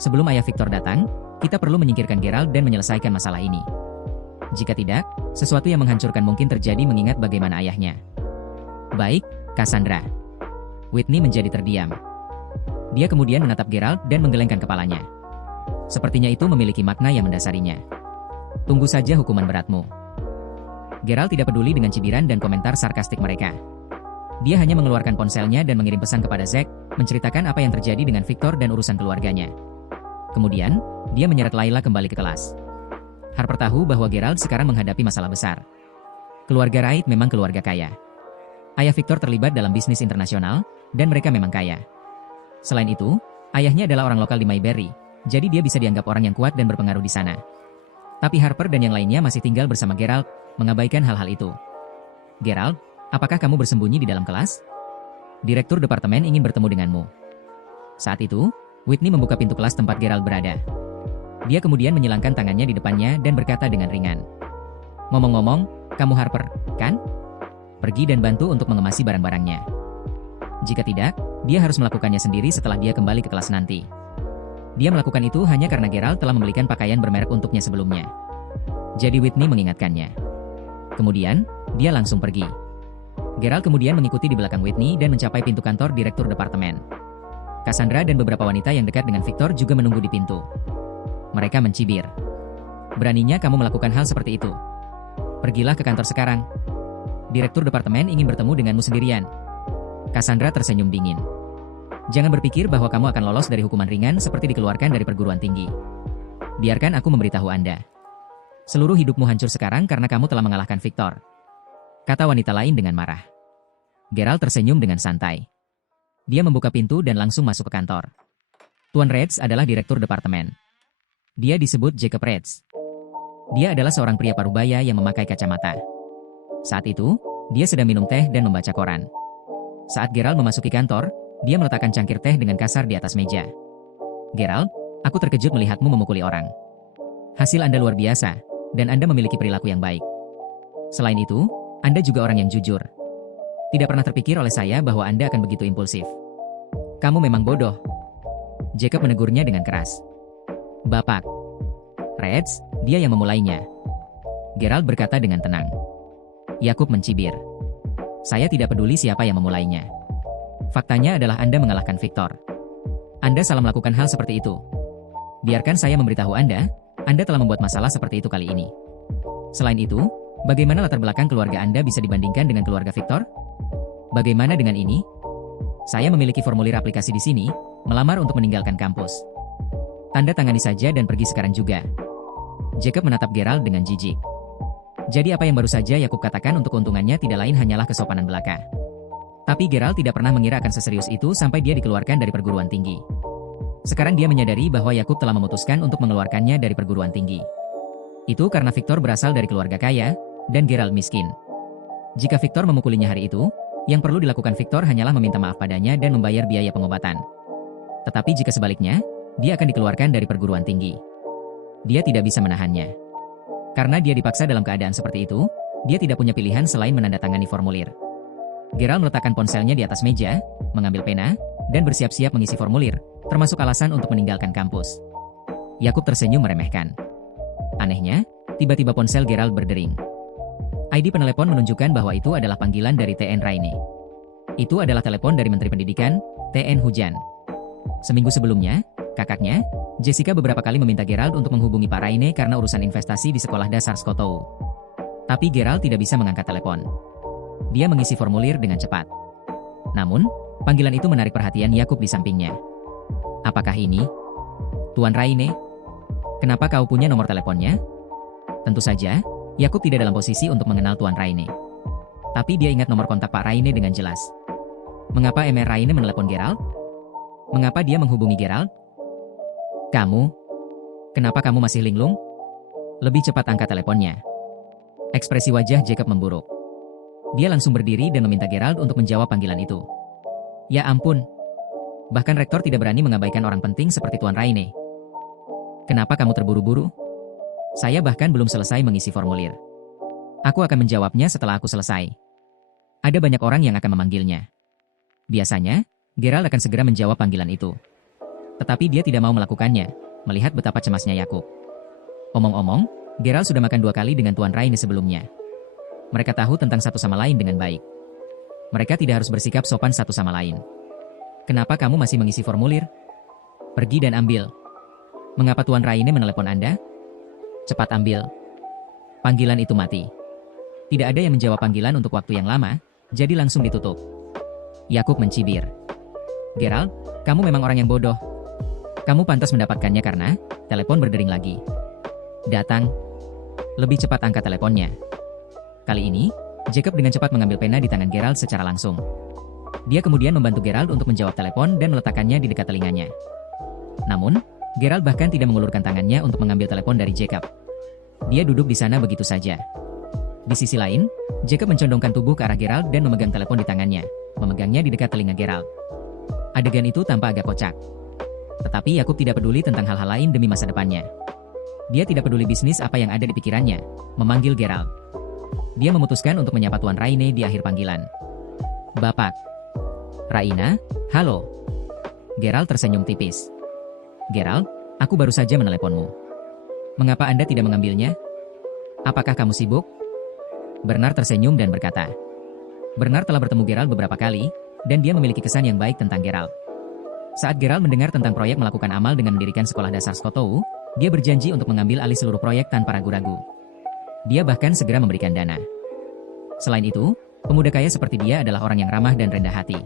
Sebelum ayah Victor datang, kita perlu menyingkirkan Geralt dan menyelesaikan masalah ini. Jika tidak, sesuatu yang menghancurkan mungkin terjadi mengingat bagaimana ayahnya. Baik, Cassandra. Whitney menjadi terdiam. Dia kemudian menatap Geralt dan menggelengkan kepalanya. Sepertinya itu memiliki makna yang mendasarinya. Tunggu saja hukuman beratmu. Geralt tidak peduli dengan cibiran dan komentar sarkastik mereka. Dia hanya mengeluarkan ponselnya dan mengirim pesan kepada Zack, menceritakan apa yang terjadi dengan Victor dan urusan keluarganya. Kemudian, dia menyeret Layla kembali ke kelas. Harper tahu bahwa Geralt sekarang menghadapi masalah besar. Keluarga Wright memang keluarga kaya. Ayah Victor terlibat dalam bisnis internasional, dan mereka memang kaya. Selain itu, ayahnya adalah orang lokal di Mayberry, jadi dia bisa dianggap orang yang kuat dan berpengaruh di sana. Tapi Harper dan yang lainnya masih tinggal bersama Geralt, mengabaikan hal-hal itu. Geralt, apakah kamu bersembunyi di dalam kelas? Direktur departemen ingin bertemu denganmu. Saat itu, Whitney membuka pintu kelas tempat Geralt berada. Dia kemudian menyilangkan tangannya di depannya dan berkata dengan ringan. Ngomong-ngomong, kamu Harper, kan? Pergi dan bantu untuk mengemasi barang-barangnya. Jika tidak, dia harus melakukannya sendiri setelah dia kembali ke kelas nanti. Dia melakukan itu hanya karena Geralt telah membelikan pakaian bermerek untuknya sebelumnya. Jadi Whitney mengingatkannya. Kemudian, dia langsung pergi. Geralt kemudian mengikuti di belakang Whitney dan mencapai pintu kantor direktur departemen. Cassandra dan beberapa wanita yang dekat dengan Victor juga menunggu di pintu. Mereka mencibir. Beraninya kamu melakukan hal seperti itu. Pergilah ke kantor sekarang. Direktur departemen ingin bertemu denganmu sendirian. Cassandra tersenyum dingin. Jangan berpikir bahwa kamu akan lolos dari hukuman ringan seperti dikeluarkan dari perguruan tinggi. Biarkan aku memberitahu Anda. Seluruh hidupmu hancur sekarang karena kamu telah mengalahkan Victor. Kata wanita lain dengan marah. Geralt tersenyum dengan santai. Dia membuka pintu dan langsung masuk ke kantor. Tuan Reds adalah direktur departemen. Dia disebut Jacob Reds. Dia adalah seorang pria parubaya yang memakai kacamata. Saat itu, dia sedang minum teh dan membaca koran. Saat Geralt memasuki kantor, dia meletakkan cangkir teh dengan kasar di atas meja. Geralt, aku terkejut melihatmu memukuli orang. Hasil Anda luar biasa, dan Anda memiliki perilaku yang baik. Selain itu, Anda juga orang yang jujur. Tidak pernah terpikir oleh saya bahwa Anda akan begitu impulsif. Kamu memang bodoh. Jacob menegurnya dengan keras. Bapak. Reds, dia yang memulainya. Geralt berkata dengan tenang. Yakub mencibir. Saya tidak peduli siapa yang memulainya. Faktanya adalah Anda mengalahkan Victor. Anda salah melakukan hal seperti itu. Biarkan saya memberitahu Anda telah membuat masalah seperti itu kali ini. Selain itu, bagaimana latar belakang keluarga Anda bisa dibandingkan dengan keluarga Victor? Bagaimana dengan ini? Saya memiliki formulir aplikasi di sini, melamar untuk meninggalkan kampus. Tanda tangani saja dan pergi sekarang juga. Jacob menatap Geralt dengan jijik. Jadi apa yang baru saja Yakub katakan untuk keuntungannya tidak lain hanyalah kesopanan belaka. Tapi Geralt tidak pernah mengira akan seserius itu sampai dia dikeluarkan dari perguruan tinggi. Sekarang dia menyadari bahwa Yakub telah memutuskan untuk mengeluarkannya dari perguruan tinggi. Itu karena Victor berasal dari keluarga kaya, dan Geralt miskin. Jika Victor memukulinya hari itu, yang perlu dilakukan Victor hanyalah meminta maaf padanya dan membayar biaya pengobatan. Tetapi jika sebaliknya, dia akan dikeluarkan dari perguruan tinggi. Dia tidak bisa menahannya. Karena dia dipaksa dalam keadaan seperti itu, dia tidak punya pilihan selain menandatangani formulir. Geralt meletakkan ponselnya di atas meja, mengambil pena, dan bersiap-siap mengisi formulir, termasuk alasan untuk meninggalkan kampus. Yakub tersenyum meremehkan. Anehnya, tiba-tiba ponsel Geralt berdering. ID penelepon menunjukkan bahwa itu adalah panggilan dari T.N. Raine. Itu adalah telepon dari Menteri Pendidikan, T.N. Hujan. Seminggu sebelumnya, kakaknya, Jessica beberapa kali meminta Geralt untuk menghubungi Pak Raine karena urusan investasi di sekolah dasar Skotou. Tapi Geralt tidak bisa mengangkat telepon. Dia mengisi formulir dengan cepat. Namun, panggilan itu menarik perhatian Yakub di sampingnya. Apakah ini? Tuan Raine? Kenapa kau punya nomor teleponnya? Tentu saja, Yakub tidak dalam posisi untuk mengenal Tuan Raine. Tapi dia ingat nomor kontak Pak Raine dengan jelas. Mengapa Mr. Raine menelepon Geralt? Mengapa dia menghubungi Geralt? Kamu? Kenapa kamu masih linglung? Lebih cepat angkat teleponnya. Ekspresi wajah Jacob memburuk. Dia langsung berdiri dan meminta Geralt untuk menjawab panggilan itu. Ya ampun. Bahkan rektor tidak berani mengabaikan orang penting seperti Tuan Raine. Kenapa kamu terburu-buru? Saya bahkan belum selesai mengisi formulir. Aku akan menjawabnya setelah aku selesai. Ada banyak orang yang akan memanggilnya. Biasanya, Geralt akan segera menjawab panggilan itu. Tetapi dia tidak mau melakukannya, melihat betapa cemasnya Yakub. Omong-omong, Geralt sudah makan 2 kali dengan Tuan Raine sebelumnya. Mereka tahu tentang satu sama lain dengan baik. Mereka tidak harus bersikap sopan satu sama lain. Kenapa kamu masih mengisi formulir? Pergi dan ambil. Mengapa Tuan Raine menelepon Anda? Cepat ambil. Panggilan itu mati. Tidak ada yang menjawab panggilan untuk waktu yang lama, jadi langsung ditutup. Yakub mencibir. Gerald, kamu memang orang yang bodoh. Kamu pantas mendapatkannya karena telepon berdering lagi. Datang. Lebih cepat angkat teleponnya. Kali ini, Jacob dengan cepat mengambil pena di tangan Gerald secara langsung. Dia kemudian membantu Gerald untuk menjawab telepon dan meletakkannya di dekat telinganya. Namun, Gerald bahkan tidak mengulurkan tangannya untuk mengambil telepon dari Jacob. Dia duduk di sana begitu saja. Di sisi lain, Jacob mencondongkan tubuh ke arah Gerald dan memegang telepon di tangannya, memegangnya di dekat telinga Gerald. Adegan itu tampak agak kocak. Tetapi Yakub tidak peduli tentang hal-hal lain demi masa depannya. Dia tidak peduli bisnis apa yang ada di pikirannya, memanggil Gerald. Dia memutuskan untuk menyapa Tuan Raine di akhir panggilan. Bapak. Raina, halo. Gerald tersenyum tipis. Gerald, aku baru saja meneleponmu. Mengapa Anda tidak mengambilnya? Apakah kamu sibuk? Bernard tersenyum dan berkata. Bernard telah bertemu Gerald beberapa kali, dan dia memiliki kesan yang baik tentang Gerald. Saat Gerald mendengar tentang proyek melakukan amal dengan mendirikan sekolah dasar Skotou, dia berjanji untuk mengambil alih seluruh proyek tanpa ragu-ragu. Dia bahkan segera memberikan dana. Selain itu, pemuda kaya seperti dia adalah orang yang ramah dan rendah hati.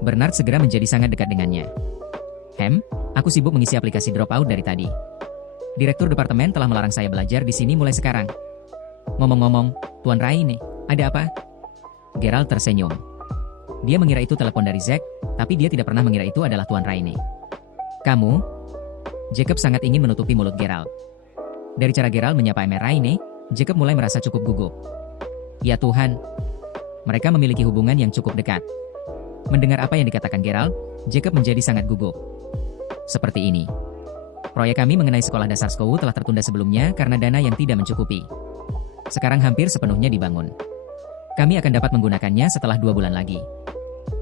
Bernard segera menjadi sangat dekat dengannya. Aku sibuk mengisi aplikasi Dropout dari tadi. Direktur departemen telah melarang saya belajar di sini mulai sekarang. Ngomong-ngomong, Tuan Raine, ada apa? Gerald tersenyum. Dia mengira itu telepon dari Zack, tapi dia tidak pernah mengira itu adalah Tuan Raine. Kamu? Jacob sangat ingin menutupi mulut Gerald. Dari cara Gerald menyapa Emer Raine, Jacob mulai merasa cukup gugup. Ya Tuhan, mereka memiliki hubungan yang cukup dekat. Mendengar apa yang dikatakan Gerald, Jacob menjadi sangat gugup. Seperti ini. Proyek kami mengenai sekolah dasar Skowu telah tertunda sebelumnya karena dana yang tidak mencukupi. Sekarang hampir sepenuhnya dibangun. Kami akan dapat menggunakannya setelah 2 bulan lagi.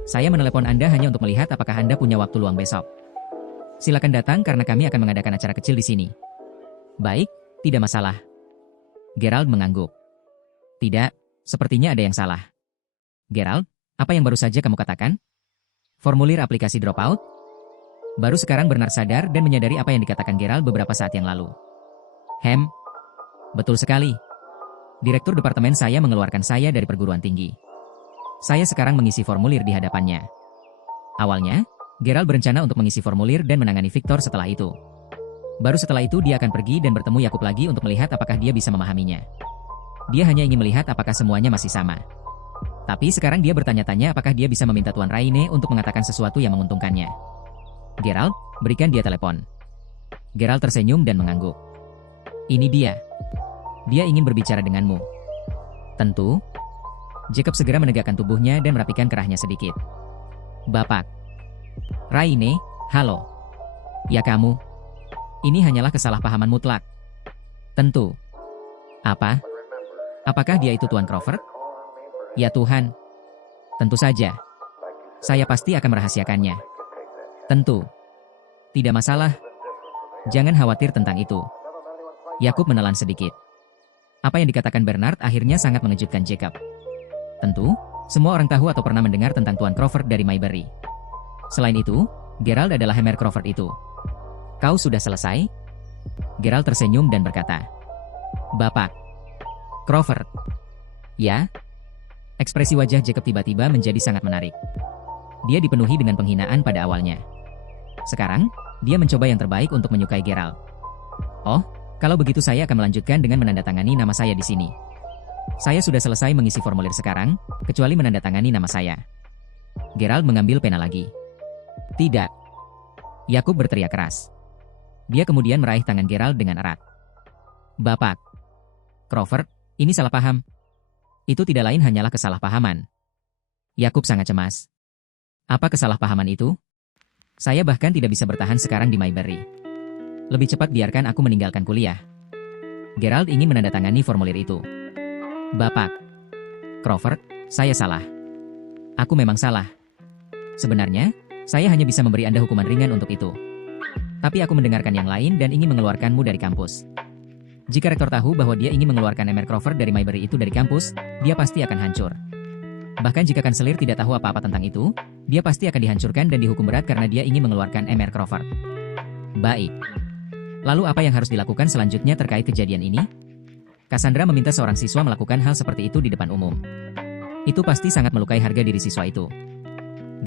Saya menelepon Anda hanya untuk melihat apakah Anda punya waktu luang besok. Silakan datang karena kami akan mengadakan acara kecil di sini. Baik, tidak masalah. Gerald mengangguk. Tidak, sepertinya ada yang salah. Gerald, apa yang baru saja kamu katakan? Formulir aplikasi Dropout? Baru sekarang Bernard sadar dan menyadari apa yang dikatakan Gerald beberapa saat yang lalu. Betul sekali. Direktur departemen saya mengeluarkan saya dari perguruan tinggi. Saya sekarang mengisi formulir di hadapannya. Awalnya, Gerald berencana untuk mengisi formulir dan menangani Victor setelah itu. Baru setelah itu dia akan pergi dan bertemu Yakub lagi untuk melihat apakah dia bisa memahaminya. Dia hanya ingin melihat apakah semuanya masih sama. Tapi sekarang dia bertanya-tanya apakah dia bisa meminta Tuan Raine untuk mengatakan sesuatu yang menguntungkannya. Gerald, berikan dia telepon. Gerald tersenyum dan mengangguk. Ini dia. Dia ingin berbicara denganmu. Tentu. Jacob segera menegakkan tubuhnya dan merapikan kerahnya sedikit. Bapak. Raine, halo. Ya kamu. Ini hanyalah kesalahpahaman mutlak. Tentu. Apa? Apakah dia itu Tuan Crawford? Ya Tuhan. Tentu saja. Saya pasti akan merahasiakannya. Tentu. Tidak masalah. Jangan khawatir tentang itu. Yakub menelan sedikit. Apa yang dikatakan Bernard akhirnya sangat mengejutkan Jacob. Tentu, semua orang tahu atau pernah mendengar tentang Tuan Crawford dari Maybury. Selain itu, Gerald adalah Emer Crawford itu. Kau sudah selesai? Gerald tersenyum dan berkata. Bapak. Crawford. Ya? Ekspresi wajah Jacob tiba-tiba menjadi sangat menarik. Dia dipenuhi dengan penghinaan pada awalnya. Sekarang, dia mencoba yang terbaik untuk menyukai Gerald. Oh, kalau begitu saya akan melanjutkan dengan menandatangani nama saya di sini. Saya sudah selesai mengisi formulir sekarang, kecuali menandatangani nama saya. Gerald mengambil pena lagi. Tidak. Yakub berteriak keras. Dia kemudian meraih tangan Gerald dengan erat. Bapak. Crawford, ini salah paham. Itu tidak lain hanyalah kesalahpahaman. Yakub sangat cemas. Apa kesalahpahaman itu? Saya bahkan tidak bisa bertahan sekarang di Maybury. Lebih cepat biarkan aku meninggalkan kuliah. Gerald ingin menandatangani formulir itu. Bapak. Crawford, saya salah. Aku memang salah. Sebenarnya, saya hanya bisa memberi Anda hukuman ringan untuk itu. Tapi aku mendengarkan yang lain dan ingin mengeluarkanmu dari kampus. Jika rektor tahu bahwa dia ingin mengeluarkan Emer Crawford dari Maybury itu dari kampus, dia pasti akan hancur. Bahkan jika kanselir tidak tahu apa-apa tentang itu, dia pasti akan dihancurkan dan dihukum berat karena dia ingin mengeluarkan Emer Crawford. Baik. Lalu apa yang harus dilakukan selanjutnya terkait kejadian ini? Cassandra meminta seorang siswa melakukan hal seperti itu di depan umum. Itu pasti sangat melukai harga diri siswa itu.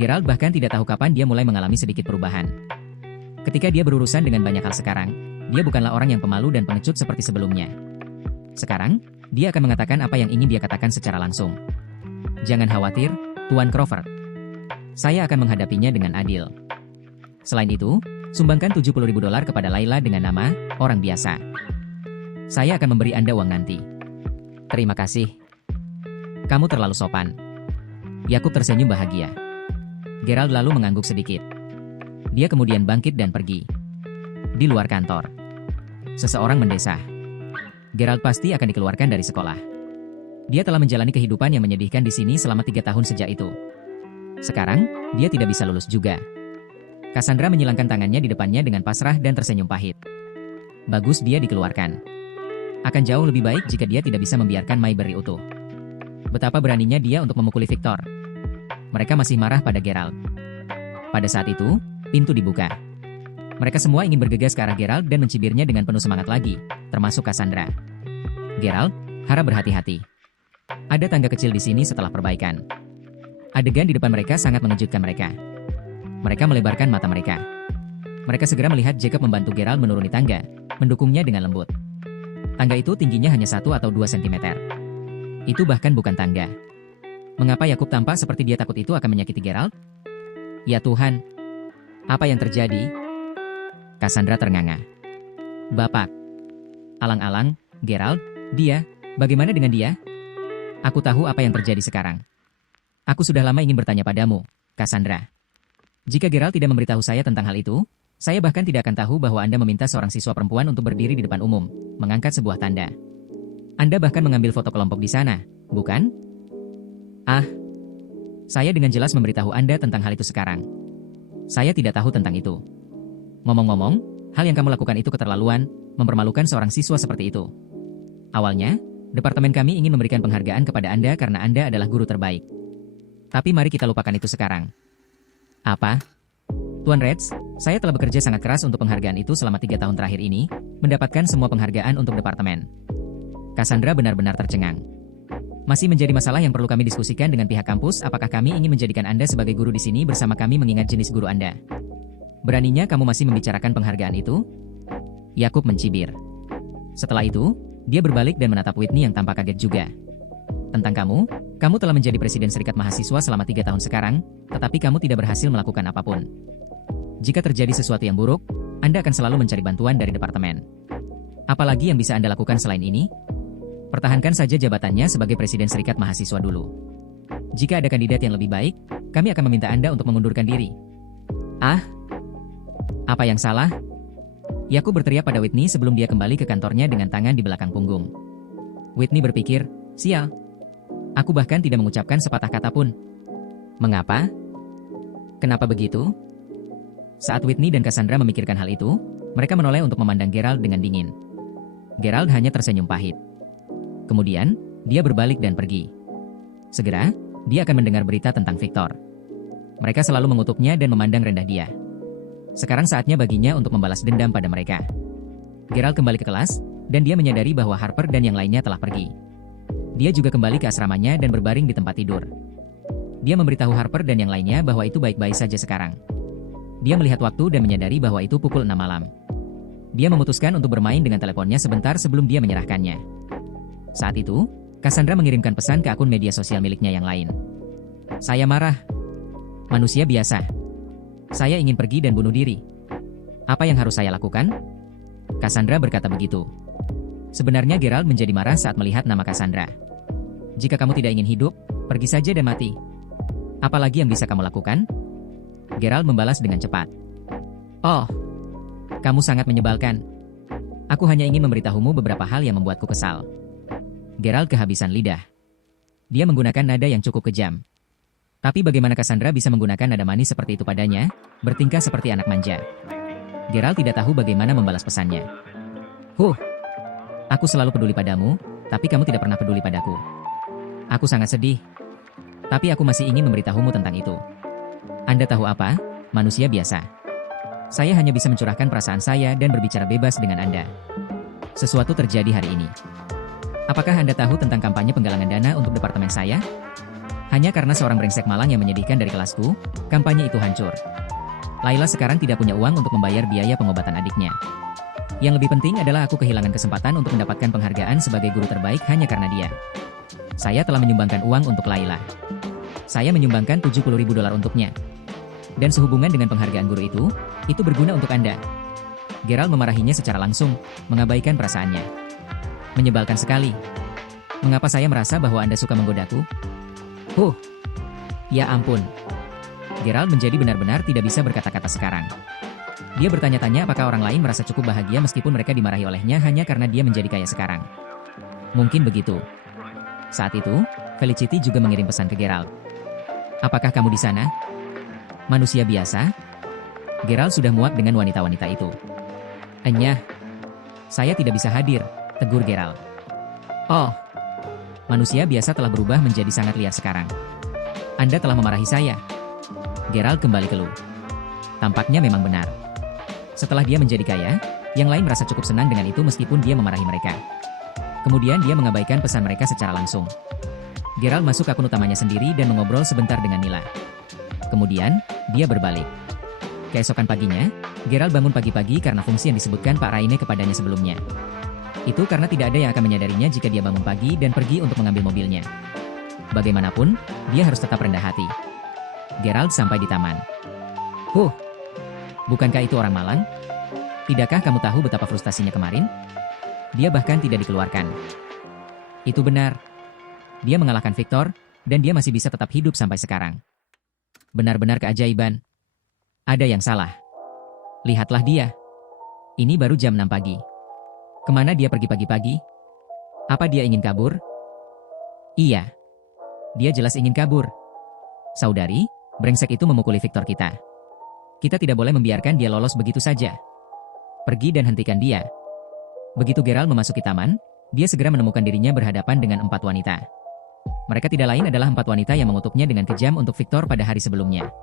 Gerald bahkan tidak tahu kapan dia mulai mengalami sedikit perubahan. Ketika dia berurusan dengan banyak hal sekarang, dia bukanlah orang yang pemalu dan pengecut seperti sebelumnya. Sekarang, dia akan mengatakan apa yang ingin dia katakan secara langsung. Jangan khawatir, Tuan Crawford. Saya akan menghadapinya dengan adil. Selain itu, sumbangkan $70.000 kepada Layla dengan nama orang biasa. Saya akan memberi Anda uang nanti. Terima kasih. Kamu terlalu sopan. Yakub tersenyum bahagia. Gerald lalu mengangguk sedikit. Dia kemudian bangkit dan pergi. Di luar kantor, seseorang mendesah. Gerald pasti akan dikeluarkan dari sekolah. Dia telah menjalani kehidupan yang menyedihkan di sini selama 3 tahun sejak itu. Sekarang, dia tidak bisa lulus juga. Cassandra menyilangkan tangannya di depannya dengan pasrah dan tersenyum pahit. Bagus dia dikeluarkan. Akan jauh lebih baik jika dia tidak bisa membiarkan Mayberry utuh. Betapa beraninya dia untuk memukuli Victor. Mereka masih marah pada Gerald. Pada saat itu, pintu dibuka. Mereka semua ingin bergegas ke arah Gerald dan mencibirnya dengan penuh semangat lagi, termasuk Cassandra. Gerald, harap berhati-hati. Ada tangga kecil di sini setelah perbaikan. Adegan di depan mereka sangat mengejutkan mereka. Mereka melebarkan mata mereka. Mereka segera melihat Jacob membantu Gerald menuruni tangga, mendukungnya dengan lembut. Tangga itu tingginya hanya 1 atau 2 cm. Itu bahkan bukan tangga. Mengapa Yakub tampak seperti dia takut itu akan menyakiti Gerald? Ya Tuhan, apa yang terjadi? Cassandra ternganga. Bapak. Alang-alang, Gerald, dia, bagaimana dengan dia? Aku tahu apa yang terjadi sekarang. Aku sudah lama ingin bertanya padamu, Cassandra. Jika Gerald tidak memberitahu saya tentang hal itu, saya bahkan tidak akan tahu bahwa Anda meminta seorang siswa perempuan untuk berdiri di depan umum, mengangkat sebuah tanda. Anda bahkan mengambil foto kelompok di sana, bukan? Ah, saya dengan jelas memberitahu Anda tentang hal itu sekarang. Saya tidak tahu tentang itu. Ngomong-ngomong, hal yang kamu lakukan itu keterlaluan, mempermalukan seorang siswa seperti itu. Awalnya, departemen kami ingin memberikan penghargaan kepada Anda karena Anda adalah guru terbaik. Tapi mari kita lupakan itu sekarang. Apa? Tuan Reds, saya telah bekerja sangat keras untuk penghargaan itu selama 3 tahun terakhir ini, mendapatkan semua penghargaan untuk departemen. Cassandra benar-benar tercengang. Masih menjadi masalah yang perlu kami diskusikan dengan pihak kampus apakah kami ingin menjadikan Anda sebagai guru di sini bersama kami mengingat jenis guru Anda. Beraninya kamu masih membicarakan penghargaan itu? Yakub mencibir. Setelah itu, dia berbalik dan menatap Whitney yang tampak kaget juga. Tentang kamu telah menjadi presiden serikat mahasiswa selama 3 tahun sekarang, tetapi kamu tidak berhasil melakukan apapun. Jika terjadi sesuatu yang buruk, Anda akan selalu mencari bantuan dari departemen. Apalagi yang bisa Anda lakukan selain ini? Pertahankan saja jabatannya sebagai presiden serikat mahasiswa dulu. Jika ada kandidat yang lebih baik, kami akan meminta Anda untuk mengundurkan diri. Ah? Apa yang salah? Yakub berteriak pada Whitney sebelum dia kembali ke kantornya dengan tangan di belakang punggung. Whitney berpikir, sial. Aku bahkan tidak mengucapkan sepatah kata pun. Mengapa? Kenapa begitu? Saat Whitney dan Cassandra memikirkan hal itu, mereka menoleh untuk memandang Gerald dengan dingin. Gerald hanya tersenyum pahit. Kemudian, dia berbalik dan pergi. Segera, dia akan mendengar berita tentang Victor. Mereka selalu mengutuknya dan memandang rendah dia. Sekarang saatnya baginya untuk membalas dendam pada mereka. Gerald kembali ke kelas, dan dia menyadari bahwa Harper dan yang lainnya telah pergi. Dia juga kembali ke asramanya dan berbaring di tempat tidur. Dia memberitahu Harper dan yang lainnya bahwa itu baik-baik saja sekarang. Dia melihat waktu dan menyadari bahwa itu pukul 6 malam. Dia memutuskan untuk bermain dengan teleponnya sebentar sebelum dia menyerahkannya. Saat itu, Cassandra mengirimkan pesan ke akun media sosial miliknya yang lain. Saya marah. Manusia biasa. Saya ingin pergi dan bunuh diri. Apa yang harus saya lakukan? Cassandra berkata begitu. Sebenarnya Gerald menjadi marah saat melihat nama Cassandra. Jika kamu tidak ingin hidup, pergi saja dan mati. Apalagi yang bisa kamu lakukan? Gerald membalas dengan cepat. Oh, kamu sangat menyebalkan. Aku hanya ingin memberitahumu beberapa hal yang membuatku kesal. Gerald kehabisan lidah. Dia menggunakan nada yang cukup kejam. Tapi bagaimana Cassandra bisa menggunakan nada manis seperti itu padanya, bertingkah seperti anak manja. Gerald tidak tahu bagaimana membalas pesannya. Aku selalu peduli padamu, tapi kamu tidak pernah peduli padaku. Aku sangat sedih. Tapi aku masih ingin memberitahumu tentang itu. Anda tahu apa? Manusia biasa. Saya hanya bisa mencurahkan perasaan saya dan berbicara bebas dengan Anda. Sesuatu terjadi hari ini. Apakah Anda tahu tentang kampanye penggalangan dana untuk departemen saya? Hanya karena seorang brengsek malang yang menyedihkan dari kelasku, kampanye itu hancur. Laila sekarang tidak punya uang untuk membayar biaya pengobatan adiknya. Yang lebih penting adalah aku kehilangan kesempatan untuk mendapatkan penghargaan sebagai guru terbaik hanya karena dia. Saya telah menyumbangkan uang untuk Laila. Saya menyumbangkan $70.000 untuknya. Dan sehubungan dengan penghargaan guru itu berguna untuk Anda. Gerald memarahinya secara langsung, mengabaikan perasaannya. Menyebalkan sekali. Mengapa saya merasa bahwa Anda suka menggodaku? Ya ampun. Gerald menjadi benar-benar tidak bisa berkata-kata sekarang. Dia bertanya-tanya apakah orang lain merasa cukup bahagia meskipun mereka dimarahi olehnya hanya karena dia menjadi kaya sekarang. Mungkin begitu. Saat itu, Felicity juga mengirim pesan ke Gerald. Apakah kamu di sana? Manusia biasa? Gerald sudah muak dengan wanita-wanita itu. Enyah. Saya tidak bisa hadir, tegur Gerald. Oh. Manusia biasa telah berubah menjadi sangat liar sekarang. Anda telah memarahi saya. Gerald kembali keluh. Tampaknya memang benar. Setelah dia menjadi kaya, yang lain merasa cukup senang dengan itu meskipun dia memarahi mereka. Kemudian dia mengabaikan pesan mereka secara langsung. Gerald masuk akun utamanya sendiri dan mengobrol sebentar dengan Nila. Kemudian, dia berbalik. Keesokan paginya, Gerald bangun pagi-pagi karena fungsi yang disebutkan Pak Raine kepadanya sebelumnya. Itu karena tidak ada yang akan menyadarinya jika dia bangun pagi dan pergi untuk mengambil mobilnya. Bagaimanapun, dia harus tetap rendah hati. Gerald sampai di taman. Bukankah itu orang malang? Tidakkah kamu tahu betapa frustasinya kemarin? Dia bahkan tidak dikeluarkan. Itu benar. Dia mengalahkan Victor, dan dia masih bisa tetap hidup sampai sekarang. Benar-benar keajaiban. Ada yang salah. Lihatlah dia. Ini baru jam 6 pagi. Kemana dia pergi pagi-pagi? Apa dia ingin kabur? Iya. Dia jelas ingin kabur. Saudari, brengsek itu memukuli Victor kita. Kita tidak boleh membiarkan dia lolos begitu saja. Pergi dan hentikan dia. Begitu Gerald memasuki taman, dia segera menemukan dirinya berhadapan dengan 4 wanita. Mereka tidak lain adalah 4 wanita yang mengutuknya dengan kejam untuk Victor pada hari sebelumnya.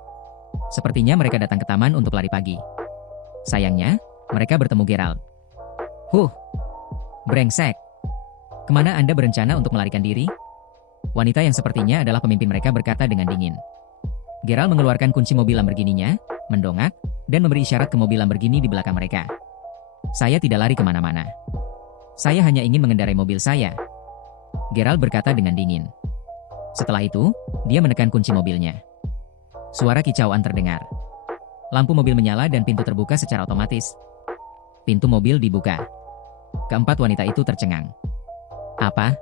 Sepertinya mereka datang ke taman untuk lari pagi. Sayangnya, mereka bertemu Gerald. Brengsek. Kemana Anda berencana untuk melarikan diri? Wanita yang sepertinya adalah pemimpin mereka berkata dengan dingin. Gerald mengeluarkan kunci mobil Lamborghini-nya, mendongak, dan memberi isyarat ke mobil Lamborghini di belakang mereka. Saya tidak lari kemana-mana. Saya hanya ingin mengendarai mobil saya. Gerald berkata dengan dingin. Setelah itu, dia menekan kunci mobilnya. Suara kicauan terdengar. Lampu mobil menyala dan pintu terbuka secara otomatis. Pintu mobil dibuka. Keempat wanita itu tercengang. Apa?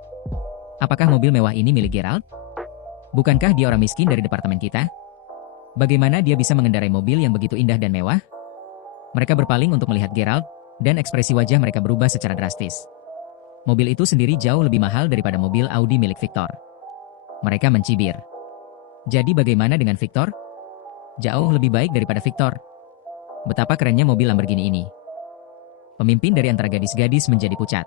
Apakah mobil mewah ini milik Gerald? Bukankah dia orang miskin dari departemen kita? Bagaimana dia bisa mengendarai mobil yang begitu indah dan mewah? Mereka berpaling untuk melihat Gerald, dan ekspresi wajah mereka berubah secara drastis. Mobil itu sendiri jauh lebih mahal daripada mobil Audi milik Victor. Mereka mencibir. Jadi bagaimana dengan Victor? Jauh lebih baik daripada Victor. Betapa kerennya mobil Lamborghini ini. Pemimpin dari antara gadis-gadis menjadi pucat.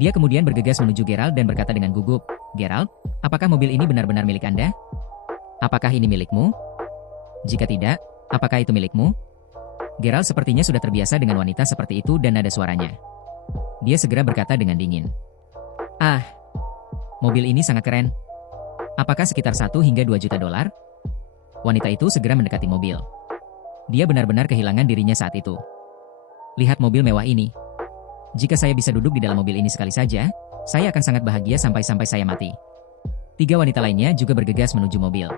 Dia kemudian bergegas menuju Gerald dan berkata dengan gugup, Gerald, apakah mobil ini benar-benar milik Anda? Apakah ini milikmu? Jika tidak, apakah itu milikmu? Gerald sepertinya sudah terbiasa dengan wanita seperti itu dan nada suaranya. Dia segera berkata dengan dingin. Mobil ini sangat keren. Apakah sekitar 1 hingga 2 juta dolar? Wanita itu segera mendekati mobil. Dia benar-benar kehilangan dirinya saat itu. Lihat mobil mewah ini. Jika saya bisa duduk di dalam mobil ini sekali saja, saya akan sangat bahagia sampai saya mati. 3 wanita lainnya juga bergegas menuju mobil.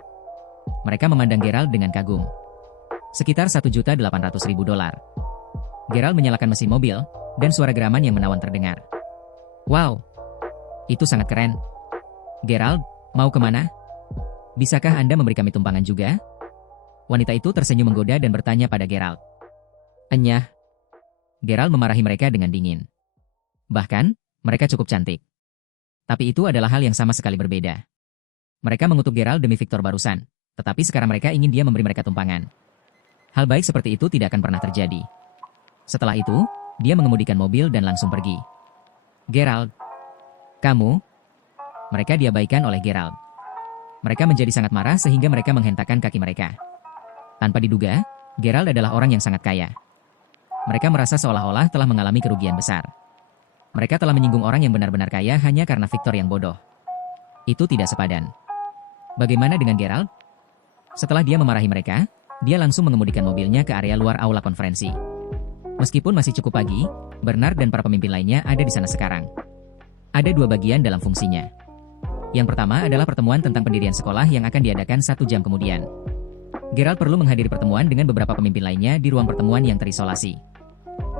Mereka memandang Gerald dengan kagum. Sekitar 1.800.000 dolar. Gerald menyalakan mesin mobil, dan suara geraman yang menawan terdengar. Wow, itu sangat keren. Gerald, mau kemana? Bisakah Anda memberi kami tumpangan juga? Wanita itu tersenyum menggoda dan bertanya pada Gerald. Enyah. Gerald memarahi mereka dengan dingin. Bahkan, mereka cukup cantik. Tapi itu adalah hal yang sama sekali berbeda. Mereka mengutuk Gerald demi Victor barusan, tetapi sekarang mereka ingin dia memberi mereka tumpangan. Hal baik seperti itu tidak akan pernah terjadi. Setelah itu, dia mengemudikan mobil dan langsung pergi. Gerald, kamu? Mereka diabaikan oleh Gerald. Mereka menjadi sangat marah sehingga mereka menghentakkan kaki mereka. Tanpa diduga, Gerald adalah orang yang sangat kaya. Mereka merasa seolah-olah telah mengalami kerugian besar. Mereka telah menyinggung orang yang benar-benar kaya hanya karena Victor yang bodoh. Itu tidak sepadan. Bagaimana dengan Geralt? Setelah dia memarahi mereka, dia langsung mengemudikan mobilnya ke area luar aula konferensi. Meskipun masih cukup pagi, Bernard dan para pemimpin lainnya ada di sana sekarang. Ada dua bagian dalam fungsinya. Yang pertama adalah pertemuan tentang pendirian sekolah yang akan diadakan 1 jam kemudian. Geralt perlu menghadiri pertemuan dengan beberapa pemimpin lainnya di ruang pertemuan yang terisolasi.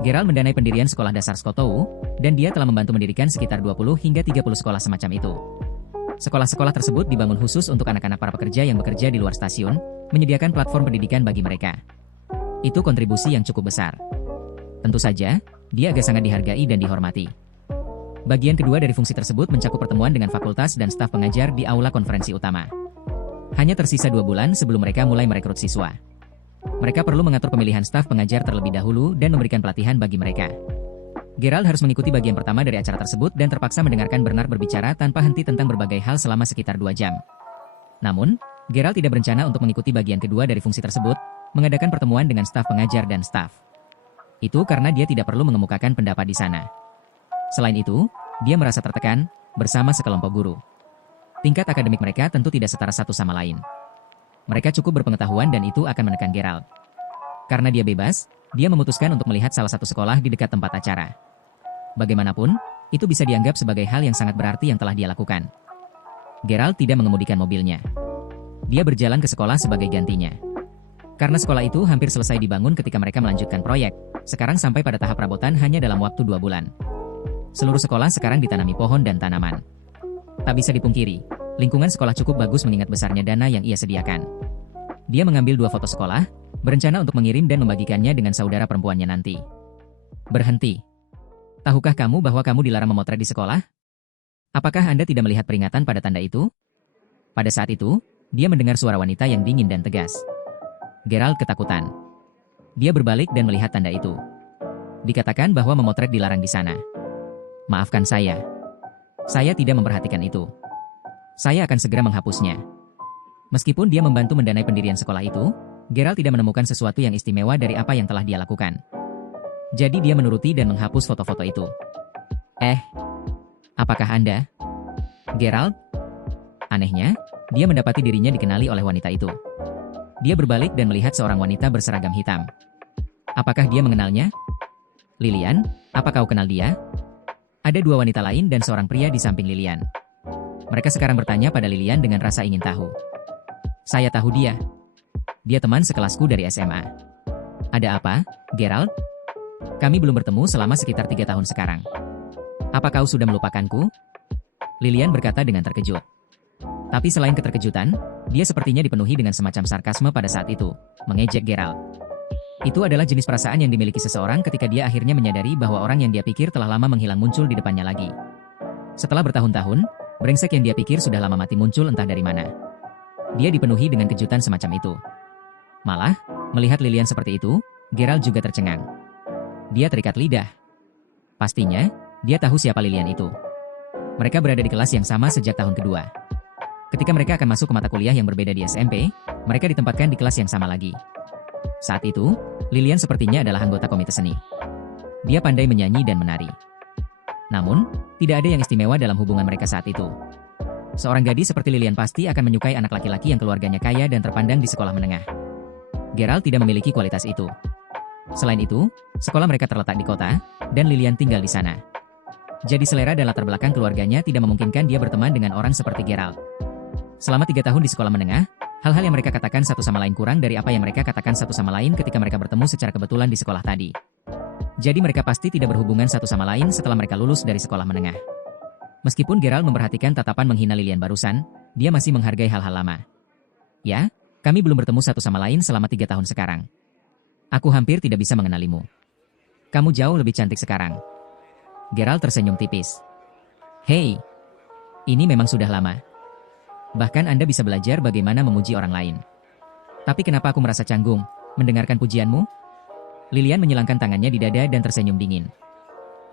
Geralt mendanai pendirian sekolah dasar Skotou, dan dia telah membantu mendirikan sekitar 20 hingga 30 sekolah semacam itu. Sekolah-sekolah tersebut dibangun khusus untuk anak-anak para pekerja yang bekerja di luar stasiun, menyediakan platform pendidikan bagi mereka. Itu kontribusi yang cukup besar. Tentu saja, dia agak sangat dihargai dan dihormati. Bagian kedua dari fungsi tersebut mencakup pertemuan dengan fakultas dan staf pengajar di aula konferensi utama. Hanya tersisa 2 bulan sebelum mereka mulai merekrut siswa. Mereka perlu mengatur pemilihan staf pengajar terlebih dahulu dan memberikan pelatihan bagi mereka. Geralt harus mengikuti bagian pertama dari acara tersebut dan terpaksa mendengarkan Bernard berbicara tanpa henti tentang berbagai hal selama sekitar 2 jam. Namun, Geralt tidak berencana untuk mengikuti bagian kedua dari fungsi tersebut, mengadakan pertemuan dengan staf pengajar dan staf. Itu karena dia tidak perlu mengemukakan pendapat di sana. Selain itu, dia merasa tertekan bersama sekelompok guru. Tingkat akademik mereka tentu tidak setara satu sama lain. Mereka cukup berpengetahuan dan itu akan menekan Geralt. Karena dia bebas, dia memutuskan untuk melihat salah satu sekolah di dekat tempat acara. Bagaimanapun, itu bisa dianggap sebagai hal yang sangat berarti yang telah dia lakukan. Geralt tidak mengemudikan mobilnya. Dia berjalan ke sekolah sebagai gantinya. Karena sekolah itu hampir selesai dibangun ketika mereka melanjutkan proyek, sekarang sampai pada tahap perabotan hanya dalam waktu 2 bulan. Seluruh sekolah sekarang ditanami pohon dan tanaman. Tak bisa dipungkiri, lingkungan sekolah cukup bagus mengingat besarnya dana yang ia sediakan. Dia mengambil 2 foto sekolah, berencana untuk mengirim dan membagikannya dengan saudara perempuannya nanti. Berhenti. Tahukah kamu bahwa kamu dilarang memotret di sekolah? Apakah Anda tidak melihat peringatan pada tanda itu? Pada saat itu, dia mendengar suara wanita yang dingin dan tegas. Geralt ketakutan. Dia berbalik dan melihat tanda itu. Dikatakan bahwa memotret dilarang di sana. Maafkan saya. Saya tidak memperhatikan itu. Saya akan segera menghapusnya. Meskipun dia membantu mendanai pendirian sekolah itu, Geralt tidak menemukan sesuatu yang istimewa dari apa yang telah dia lakukan. Jadi dia menuruti dan menghapus foto-foto itu. Apakah Anda? Geralt? Anehnya, dia mendapati dirinya dikenali oleh wanita itu. Dia berbalik dan melihat seorang wanita berseragam hitam. Apakah dia mengenalnya? Lilian, apa kau kenal dia? Ada 2 wanita lain dan seorang pria di samping Lilian. Mereka sekarang bertanya pada Lilian dengan rasa ingin tahu. Saya tahu dia. Dia teman sekelasku dari SMA. Ada apa, Geralt? Kami belum bertemu selama sekitar 3 tahun sekarang. Apa kau sudah melupakanku? Lilian berkata dengan terkejut. Tapi selain keterkejutan, dia sepertinya dipenuhi dengan semacam sarkasme pada saat itu, mengejek Geralt. Itu adalah jenis perasaan yang dimiliki seseorang ketika dia akhirnya menyadari bahwa orang yang dia pikir telah lama menghilang muncul di depannya lagi. Setelah bertahun-tahun, brengsek yang dia pikir sudah lama mati muncul entah dari mana. Dia dipenuhi dengan kejutan semacam itu. Malah, melihat Lilian seperti itu, Geralt juga tercengang. Dia terikat lidah. Pastinya, dia tahu siapa Lilian itu. Mereka berada di kelas yang sama sejak tahun kedua. Ketika mereka akan masuk ke mata kuliah yang berbeda di SMP, mereka ditempatkan di kelas yang sama lagi. Saat itu, Lilian sepertinya adalah anggota komite seni. Dia pandai menyanyi dan menari. Namun, tidak ada yang istimewa dalam hubungan mereka saat itu. Seorang gadis seperti Lilian pasti akan menyukai anak laki-laki yang keluarganya kaya dan terpandang di sekolah menengah. Geralt tidak memiliki kualitas itu. Selain itu, sekolah mereka terletak di kota, dan Lilian tinggal di sana. Jadi selera dan latar belakang keluarganya tidak memungkinkan dia berteman dengan orang seperti Geralt. Selama 3 tahun di sekolah menengah, hal-hal yang mereka katakan satu sama lain kurang dari apa yang mereka katakan satu sama lain ketika mereka bertemu secara kebetulan di sekolah tadi. Jadi mereka pasti tidak berhubungan satu sama lain setelah mereka lulus dari sekolah menengah. Meskipun Geralt memperhatikan tatapan menghina Lilian barusan, dia masih menghargai hal-hal lama. Ya, kami belum bertemu satu sama lain selama 3 tahun sekarang. Aku hampir tidak bisa mengenalimu. Kamu jauh lebih cantik sekarang. Geralt tersenyum tipis. Hei, ini memang sudah lama. Bahkan Anda bisa belajar bagaimana memuji orang lain. Tapi kenapa aku merasa canggung mendengarkan pujianmu? Lilian menyilangkan tangannya di dada dan tersenyum dingin.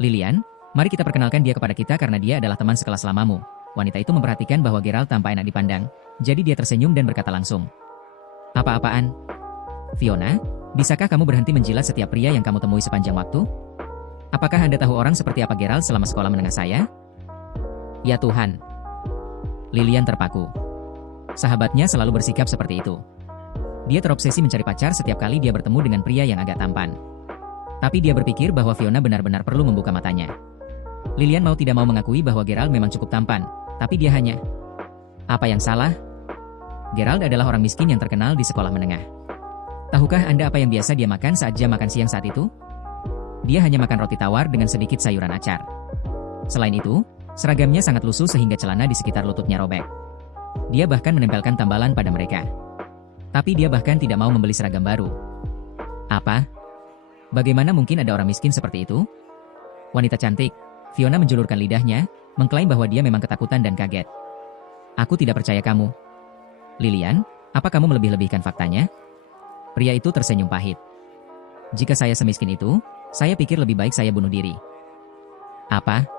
Lilian, mari kita perkenalkan dia kepada kita karena dia adalah teman sekelas lamamu. Wanita itu memperhatikan bahwa Geralt tampak enak dipandang, jadi dia tersenyum dan berkata langsung. Apa-apaan? Fiona, bisakah kamu berhenti menjilat setiap pria yang kamu temui sepanjang waktu? Apakah Anda tahu orang seperti apa Gerald selama sekolah menengah saya? Ya Tuhan. Lilian terpaku. Sahabatnya selalu bersikap seperti itu. Dia terobsesi mencari pacar setiap kali dia bertemu dengan pria yang agak tampan. Tapi dia berpikir bahwa Fiona benar-benar perlu membuka matanya. Lilian mau tidak mau mengakui bahwa Gerald memang cukup tampan, tapi dia hanya... Apa yang salah? Gerald adalah orang miskin yang terkenal di sekolah menengah. Tahukah Anda apa yang biasa dia makan saat jam makan siang saat itu? Dia hanya makan roti tawar dengan sedikit sayuran acar. Selain itu, seragamnya sangat lusuh sehingga celana di sekitar lututnya robek. Dia bahkan menempelkan tambalan pada mereka. Tapi dia bahkan tidak mau membeli seragam baru. Apa? Bagaimana mungkin ada orang miskin seperti itu? Wanita cantik, Fiona menjulurkan lidahnya, mengklaim bahwa dia memang ketakutan dan kaget. Aku tidak percaya kamu. Lilian, apa kamu melebih-lebihkan faktanya? Pria itu tersenyum pahit. Jika saya semiskin itu, saya pikir lebih baik saya bunuh diri. Apa?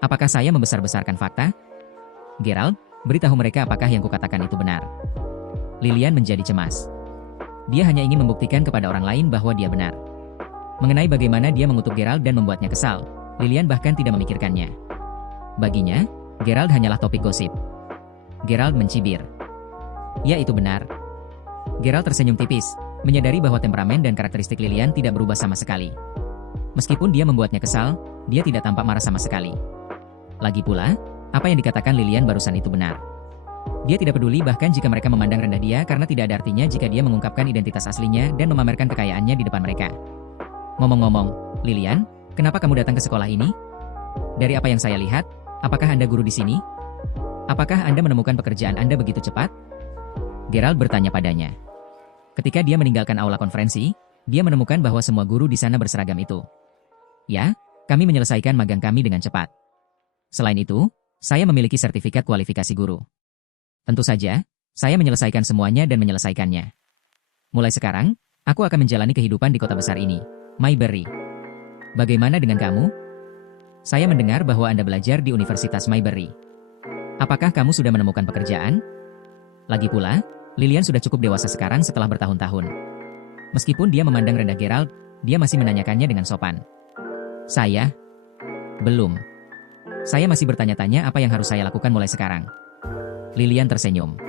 Apakah saya membesar-besarkan fakta? Gerald, beritahu mereka apakah yang kukatakan itu benar. Lilian menjadi cemas. Dia hanya ingin membuktikan kepada orang lain bahwa dia benar. Mengenai bagaimana dia mengutuk Gerald dan membuatnya kesal, Lilian bahkan tidak memikirkannya. Baginya, Gerald hanyalah topik gosip. Gerald mencibir. Ya itu benar. Gerald tersenyum tipis, menyadari bahwa temperamen dan karakteristik Lilian tidak berubah sama sekali. Meskipun dia membuatnya kesal, dia tidak tampak marah sama sekali. Lagi pula, apa yang dikatakan Lilian barusan itu benar. Dia tidak peduli bahkan jika mereka memandang rendah dia karena tidak ada artinya jika dia mengungkapkan identitas aslinya dan memamerkan kekayaannya di depan mereka. Ngomong-ngomong, Lilian, kenapa kamu datang ke sekolah ini? Dari apa yang saya lihat, apakah Anda guru di sini? Apakah Anda menemukan pekerjaan Anda begitu cepat? Gerald bertanya padanya. Ketika dia meninggalkan aula konferensi, dia menemukan bahwa semua guru di sana berseragam itu. Ya, kami menyelesaikan magang kami dengan cepat. Selain itu, saya memiliki sertifikat kualifikasi guru. Tentu saja, saya menyelesaikan semuanya dan menyelesaikannya. Mulai sekarang, aku akan menjalani kehidupan di kota besar ini, Mayberry. Bagaimana dengan kamu? Saya mendengar bahwa Anda belajar di Universitas Mayberry. Apakah kamu sudah menemukan pekerjaan? Lagi pula, Lilian sudah cukup dewasa sekarang setelah bertahun-tahun. Meskipun dia memandang rendah Gerald, dia masih menanyakannya dengan sopan. Saya? Belum. Saya masih bertanya-tanya apa yang harus saya lakukan mulai sekarang. Lilian tersenyum.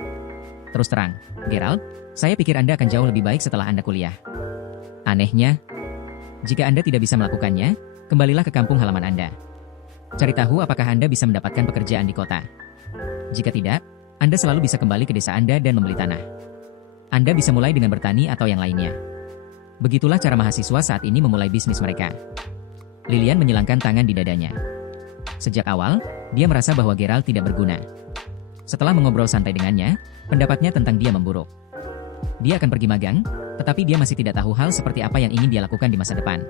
Terus terang, Gerald, saya pikir Anda akan jauh lebih baik setelah Anda kuliah. Anehnya, jika Anda tidak bisa melakukannya, kembalilah ke kampung halaman Anda. Cari tahu apakah Anda bisa mendapatkan pekerjaan di kota. Jika tidak, Anda selalu bisa kembali ke desa Anda dan membeli tanah. Anda bisa mulai dengan bertani atau yang lainnya. Begitulah cara mahasiswa saat ini memulai bisnis mereka. Lilian menyilangkan tangan di dadanya. Sejak awal, dia merasa bahwa Gerald tidak berguna. Setelah mengobrol santai dengannya, pendapatnya tentang dia memburuk. Dia akan pergi magang, tetapi dia masih tidak tahu hal seperti apa yang ingin dia lakukan di masa depan.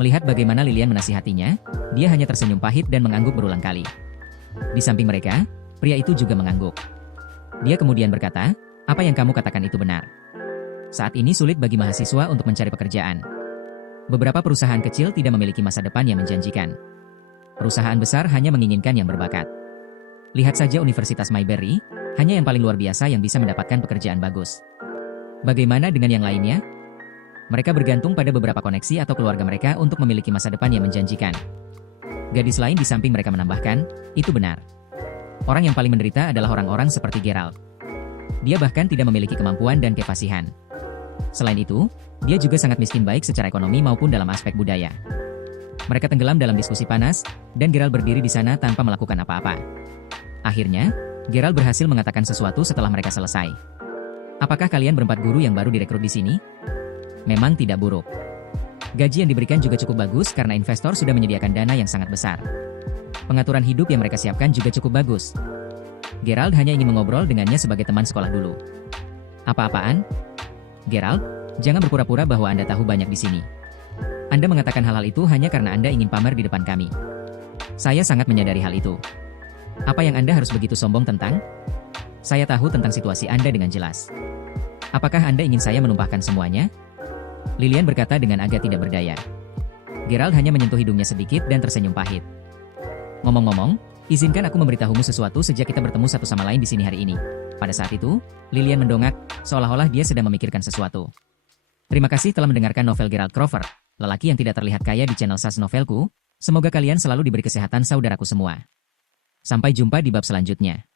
Melihat bagaimana Lilian menasihatinya, dia hanya tersenyum pahit dan mengangguk berulang kali. Di samping mereka, pria itu juga mengangguk. Dia kemudian berkata, apa yang kamu katakan itu benar. Saat ini sulit bagi mahasiswa untuk mencari pekerjaan. Beberapa perusahaan kecil tidak memiliki masa depan yang menjanjikan. Perusahaan besar hanya menginginkan yang berbakat. Lihat saja Universitas Mayberry, hanya yang paling luar biasa yang bisa mendapatkan pekerjaan bagus. Bagaimana dengan yang lainnya? Mereka bergantung pada beberapa koneksi atau keluarga mereka untuk memiliki masa depan yang menjanjikan. Gadis lain di samping mereka menambahkan, itu benar. Orang yang paling menderita adalah orang-orang seperti Gerald. Dia bahkan tidak memiliki kemampuan dan kefasihan. Selain itu, dia juga sangat miskin baik secara ekonomi maupun dalam aspek budaya. Mereka tenggelam dalam diskusi panas, dan Gerald berdiri di sana tanpa melakukan apa-apa. Akhirnya, Gerald berhasil mengatakan sesuatu setelah mereka selesai. Apakah kalian berempat guru yang baru direkrut di sini? Memang tidak buruk. Gaji yang diberikan juga cukup bagus karena investor sudah menyediakan dana yang sangat besar. Pengaturan hidup yang mereka siapkan juga cukup bagus. Gerald hanya ingin mengobrol dengannya sebagai teman sekolah dulu. Apa-apaan? Gerald, jangan berpura-pura bahwa Anda tahu banyak di sini. Anda mengatakan hal-hal itu hanya karena Anda ingin pamer di depan kami. Saya sangat menyadari hal itu. Apa yang Anda harus begitu sombong tentang? Saya tahu tentang situasi Anda dengan jelas. Apakah Anda ingin saya menumpahkan semuanya? Lilian berkata dengan agak tidak berdaya. Gerald hanya menyentuh hidungnya sedikit dan tersenyum pahit. Ngomong-ngomong, izinkan aku memberitahumu sesuatu sejak kita bertemu satu sama lain di sini hari ini. Pada saat itu, Lilian mendongak, seolah-olah dia sedang memikirkan sesuatu. Terima kasih telah mendengarkan novel Gerald Crawford. lelaki yang tidak terlihat kaya di channel SAS Novelku. Semoga kalian selalu diberi kesehatan saudaraku semua. Sampai jumpa di bab selanjutnya.